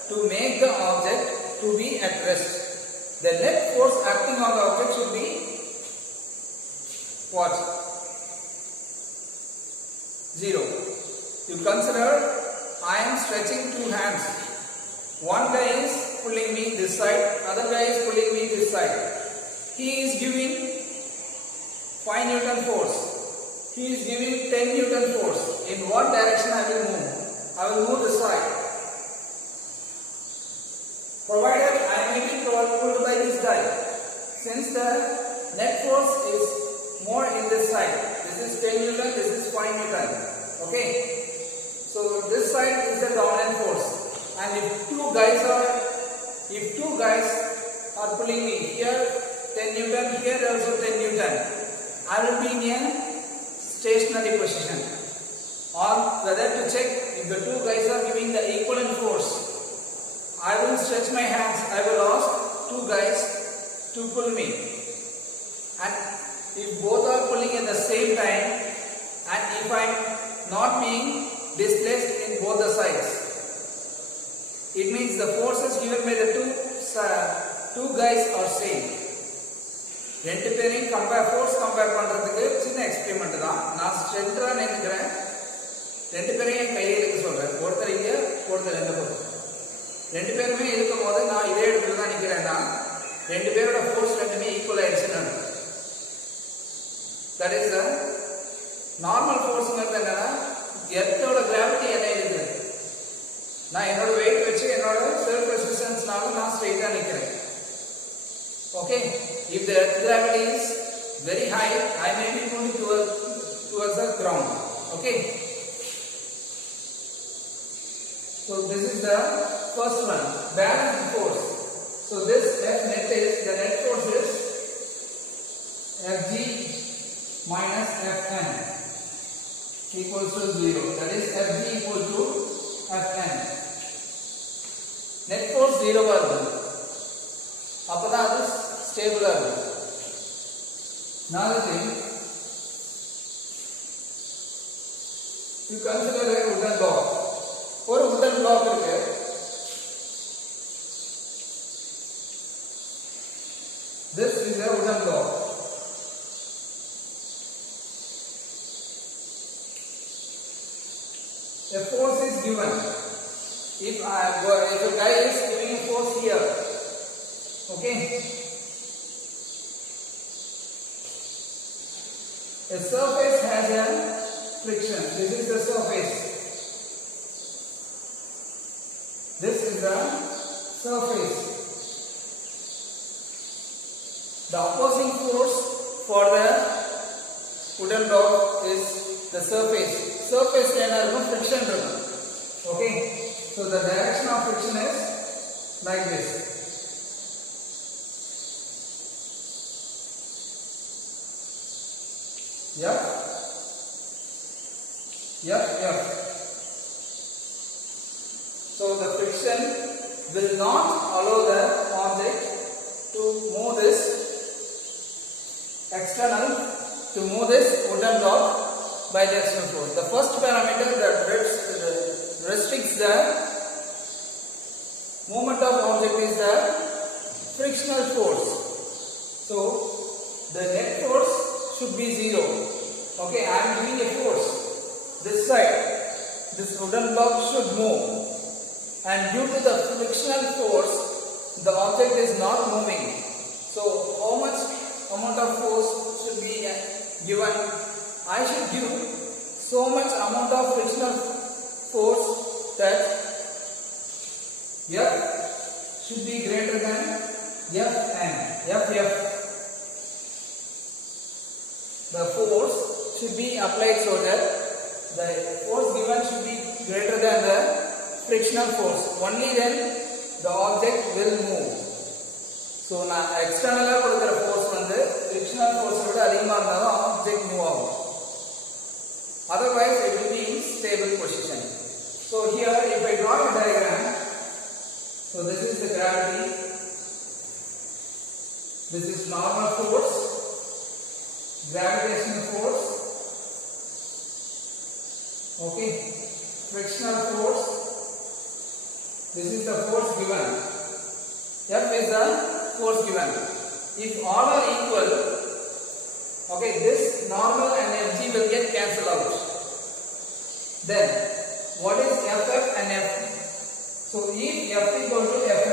To make the object to be at rest, the net force acting on the object should be what? 0. You consider I am stretching two hands. One guy is pulling me this side, other guy is pulling me this side. He is giving 5 Newton force. He is giving 10 Newton force. In what direction I will move? I will move this side. Provided I may be pulled by this guy. Since the net force is more in this side, this is 10 Newton, this is 5 Newton. Okay. So this side is the dominant force, and if two guys are pulling me here, 10 Newton, here also 10 Newton. I will be in a stationary position. Or whether to check if the two guys are giving the equivalent force, I will stretch my hands. I will ask two guys to pull me. And if both are pulling at the same time, and if I am not being displaced in both the sides, it means the forces given by the two guys are same. ரெண்டு பேரையும் compare பண்றதுக்கு சின்ன experiment தான். நான் ஸ்ட்ரென்த்தா நினைக்கிறேன். ரெண்டு பேரையும் கையை எடுக்க சொல்றேன். ஒருத்தர் இங்க, ஒருத்தர் இந்த பக்கம். ரெண்டு பேருமே இருக்கும் போது நான் இதே இடத்துல தான் நிக்கிறேன்னா ரெண்டு பேரோட ஃபோர்ஸ் ரெண்டுமே ஈக்குவல் ஆயிடுச்சுன்னு. தட் இஸ் த நார்மல் ஃபோர்ஸ்ங்கிறது என்னன்னா எர்த்தோட கிராவிட்டி என்ன இருக்குது. நான் என்னோட வெயிட் வச்சு என்னோட செல்ஃப் ரெசிஸ்டன்ஸ்னால நான் ஸ்ட்ரெயிட்டா நிக்கிறேன். Okay, if the earth gravity is very high, I may be moving towards the ground. Okay, so this is the first one, balanced force. So this F net is, the net force is Fg minus Fn equals to 0. That is Fg equal to Fn. Net force 0 வருது. அப்பதான் அது ஸ்டேபிளா இருக்கும். Another thing, you consider a wooden block. ஒரு wooden block இருக்கு. This is a wooden block. A force is given. If a guy is giving a force here, okay, a surface has a friction. This is the surface. This is the surface. The opposing force for the wooden block is the surface. Surface is friction. Okay, so the direction of friction is like this. F. So the friction will not allow the object to move this external, to move this wooden block by the external force. The first parameter that restricts the movement of object is the frictional force. So the net force should be 0. Okay, I am giving a force this side. This wooden block should move, and due to the frictional force, the object is not moving. So, how much amount of force should be given? I should give so much amount of frictional force that F should be greater than Fn. Ff. The force should be applied so that the force given should be greater than the frictional force. Only then the object will move. So, நான் external கொடுக்கிற force வந்து frictional force விட அதிகமா இருந்தாலும் object move ஆகும். Otherwise, it will be in stable position. So here, if I draw a diagram, so this is the gravity. This is normal force. Gravitational force, okay, frictional force, this is the force given, F is the force given. If all are equal, okay, this normal and Fg will get cancelled out. Then, what is Ff and F? So, if F equal to Ff,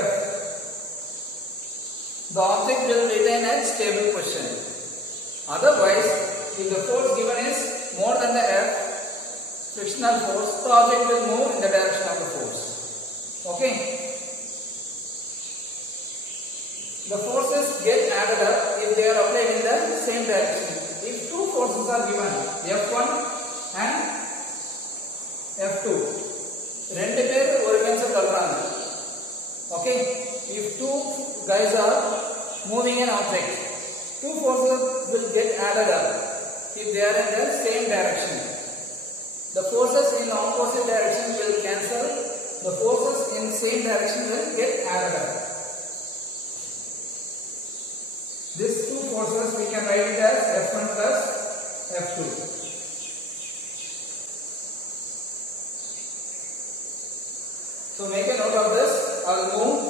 the object will retain a stable position. Otherwise, if the force given is more than the F, frictional force, the object will move in the direction of the force. Okay? The forces get added up if they are applied in the same direction. If two forces are given, F1 and F2, ரெண்டு பேர் ஒரு pencil தள்ளுறாங்க. Okay? If two guys are moving an object, two forces will get added up if they are in the same direction. The forces in opposite direction will cancel. The forces in same direction will get added up. These two forces we can write it as F1 plus F2. So make a note of this. I'll move.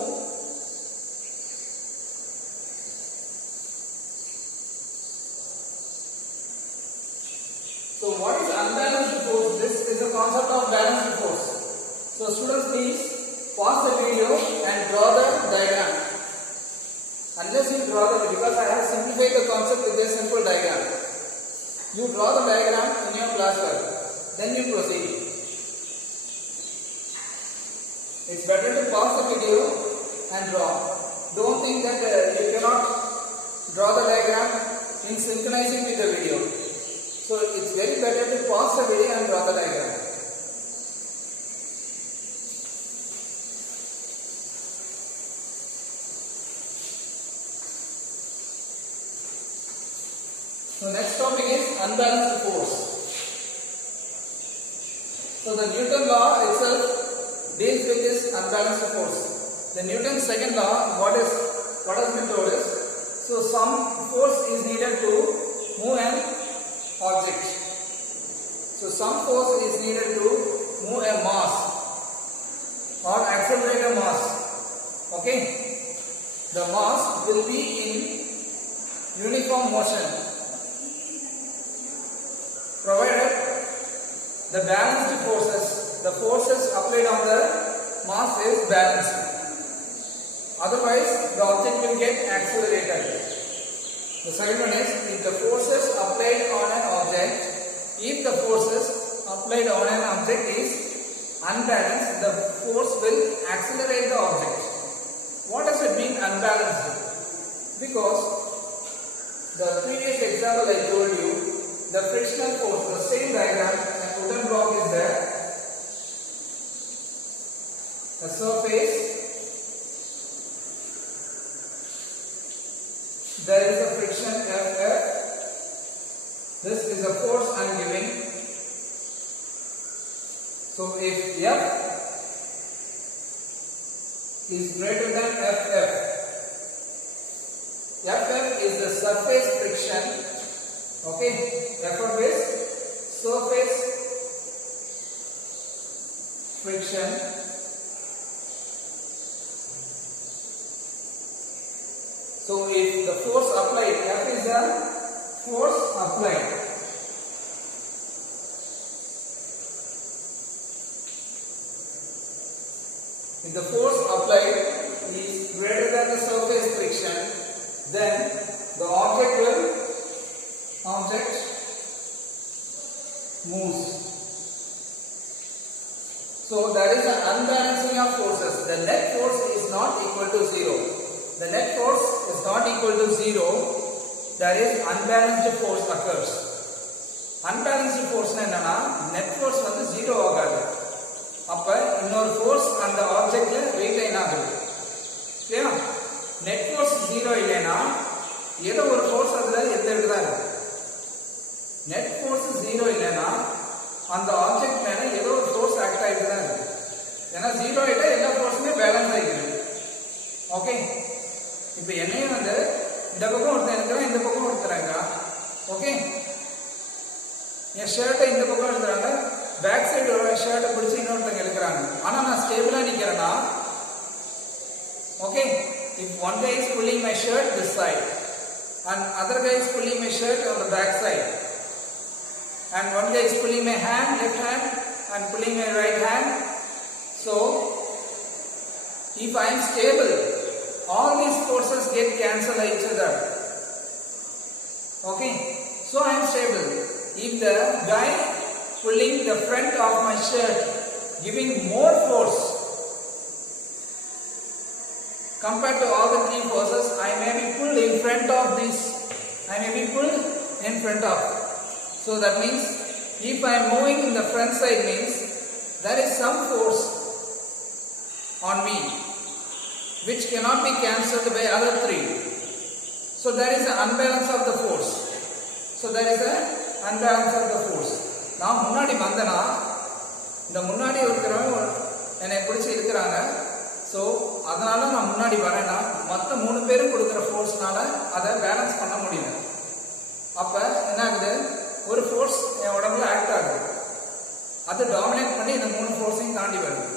So what is unbalanced force? This is a concept of balanced force. So students, please pause the video and draw the diagram. Unless you draw the, because I have simplified the concept with a simple diagram. You draw the diagram in your classwork, then you proceed. It's better to pause the video and draw. Don't think that you cannot draw the diagram in synchronizing with the video. So it's very better to pause the video and draw the diagram. So next topic is unbalanced force. So the Newton law itself deals with this unbalanced force. The Newton's second law, what has been told is, so some force is needed to move an object. So some force is needed to move a mass or accelerate a mass. Okay? The mass will be in uniform motion, provided the balanced forces, the forces applied on the mass is balanced. Otherwise, the object will get accelerated. The second one is, if the forces applied on an object, if the forces applied on an object is unbalanced, the force will accelerate the object. What does it mean unbalanced? Because the previous example I told you, the frictional force, the same diagram, a wooden block is there, the surface, there is a friction F. This is a force I am giving. So if F is greater than FF, FF is the surface friction. Okay, FF is surface friction. So if the force applied, F is the force applied. If the force applied is greater than the surface friction, then the object moves. So that is the unbalancing of forces. The net force is not equal to 0. The net force is not equal to 0. That is unbalanced force occurs. Unbalanced force என்னன்னா net force வந்து 0 ஆகாது. அப்ப இன்னொரு force அந்த ஆப்ஜெக்ட்ல wait ஆகுது. சரியா? net force 0 இல்லைனா ஏதோ ஒரு force அதுல எடுத்துட்டு தான் இருக்கு. net force 0 இல்லைனா அந்த ஆப்ஜெக்ட் மேல ஏதோ ஒரு force ஆக்ட் ஆயிட்டு தான் இருக்கு. ஏன்னா 0 ஆயிட்டா எல்லா forceமே பேலன்ஸ் ஆயிடுது. ஓகே? இப்போ என்னைய வந்து இந்த பக்கம் ஒருத்தன் இருக்கிறான், இந்த பக்கம் ஒருத்தராங்க. ஓகே, என் ஷர்ட்டை இந்த பக்கம் எடுக்கிறாங்க, பேக் சைடு ஒரு ஷர்ட்டை பிடிச்சி இன்னொருத்தங்க எடுக்கிறாங்க. ஆனால் நான் ஸ்டேபிளாக நிற்கிறேன்னா, okay, if one guy is pulling my shirt this side and other guy is pulling my shirt on the back side and one guy is pulling my hand, left hand and pulling my right hand, so if I am stable, all these forces get cancelled each other. Okay, so I am stable. If the guy pulling the front of my shirt giving more force compared to all the three forces, I may be pulled in front of this. I may be pulled in front of. So that means if I am moving in the front side means there is some force on me which cannot be cancelled by other three. So there is an unbalance of the force. So there is an unbalance of the force. நான் முன்னாடி வந்தனா இந்த முன்னாடி இருக்கிறவங்க என்னை பிடிச்சி இருக்கிறாங்க. So அதனால நான் முன்னாடி வரேன்னா மற்ற 3 பேரும் கொடுக்குற ஃபோர்ஸ்னால அதை பேலன்ஸ் பண்ண முடியல. அப்போ என்ன ஆகுது, ஒரு ஃபோர்ஸ் என் உடம்புல ஆக்ட் ஆகுது, அது டாமினேட் பண்ணி இந்த 3 ஃபோர்ஸையும் தாண்டி வருது.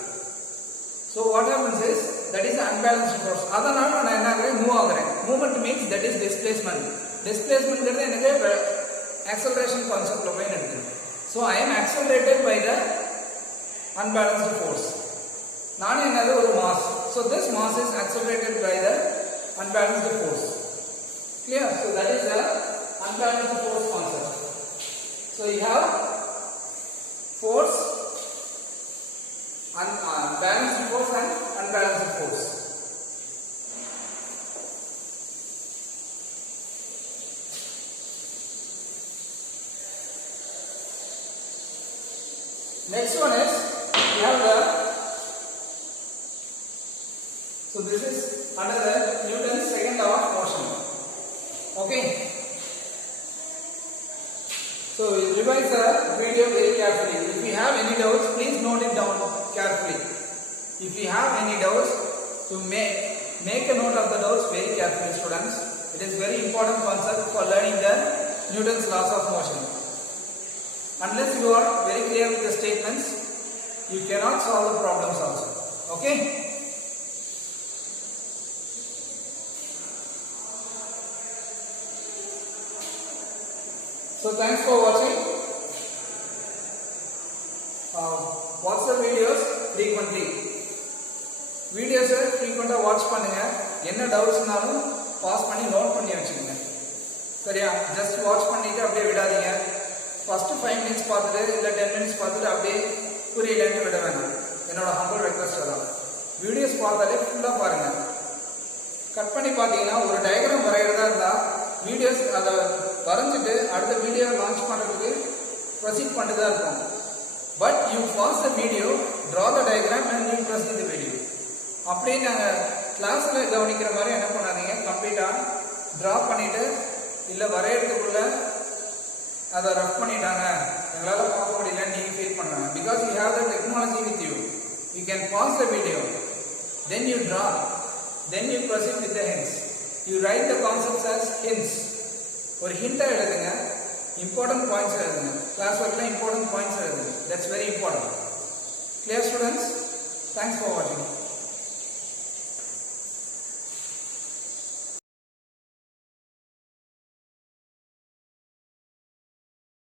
So what happens is that is unbalanced force. அதனால நான் என்ன ஆகுறேன், மூவ் ஆகுறேன். Movement means that is displacement. டிஸ்பிளேஸ்மெண்ட்ங்கிறது எனக்கு ஆக்சலரேஷன் கான்செப்ட்ல போய் நிறுத்துது. So I am accelerated by the unbalanced force. நானே என்னது ஒரு mass. So this mass is accelerated by the unbalanced force. Clear? So that is the unbalanced force concept. So you have force, balanced force and unbalanced force. Next one is you have the, so this is under the Newton's second law of motion. Okay. So revise the video very carefully. If you have any doubts, please note it down carefully. If you have any doubts, to make a note of the doubts very carefully, students. It is very important concept for learning the Newton's laws of motion. Unless you are very clear with the statements, you cannot solve the problems also. Okay? So thanks for watching. Watch the videos frequently. Videos frequently watch பண்ணுங்க. என்ன டவுட்ஸ்னாலும் pass பண்ணி note பண்ணி வச்சுக்கோங்க. சரியா? Just watch பண்ணிட்டு அப்படியே விடாதீங்க. First 5 minutes பார்த்துட்டு இல்லை 10 மினிட்ஸ் பார்த்துட்டு அப்படியே புரியலன்னு விட வேணாம். என்னோட ஹம்பிள் ரெக்வஸ்ட் தான். வீடியோஸ் பார்த்தாலே ஃபுல்லாக பாருங்க. கட் பண்ணி பார்த்தீங்கன்னா ஒரு டயக்ராம் வரைகிறதா இருந்தால் வீடியோஸ் அதை வரைஞ்சிட்டு அடுத்த வீடியோ லான்ச் பண்ணுறதுக்கு ப்ரொசீட் பண்ணிட்டு தான் இருக்கும். But you pause the video, draw the diagram and you proceed the video. அப்படியே நாங்கள் கிளாஸில் கவனிக்கிற மாதிரி என்ன பண்ணாதீங்க, கம்ப்ளீட்டாக ட்ரா பண்ணிவிட்டு இல்லை வரைகிறதுக்குள்ள அதை ரஃப் பண்ணிட்டாங்க எங்களால் பார்க்க முடியலன்னு நீங்கள் ஃபீல் பண்ணுறாங்க. Because you have the technology with you. You can pause the video, then you draw, then you proceed with the hints. You write the concepts as hints. ஒரு ஹிண்டை எழுதுங்க, இம்பார்ட்டன்ட் பாயிண்ட்ஸ் எழுதுங்க. கிளாஸ் ஒர்க்கில் important points எழுதுங்க. That's very important. Clear, students? Thanks for watching.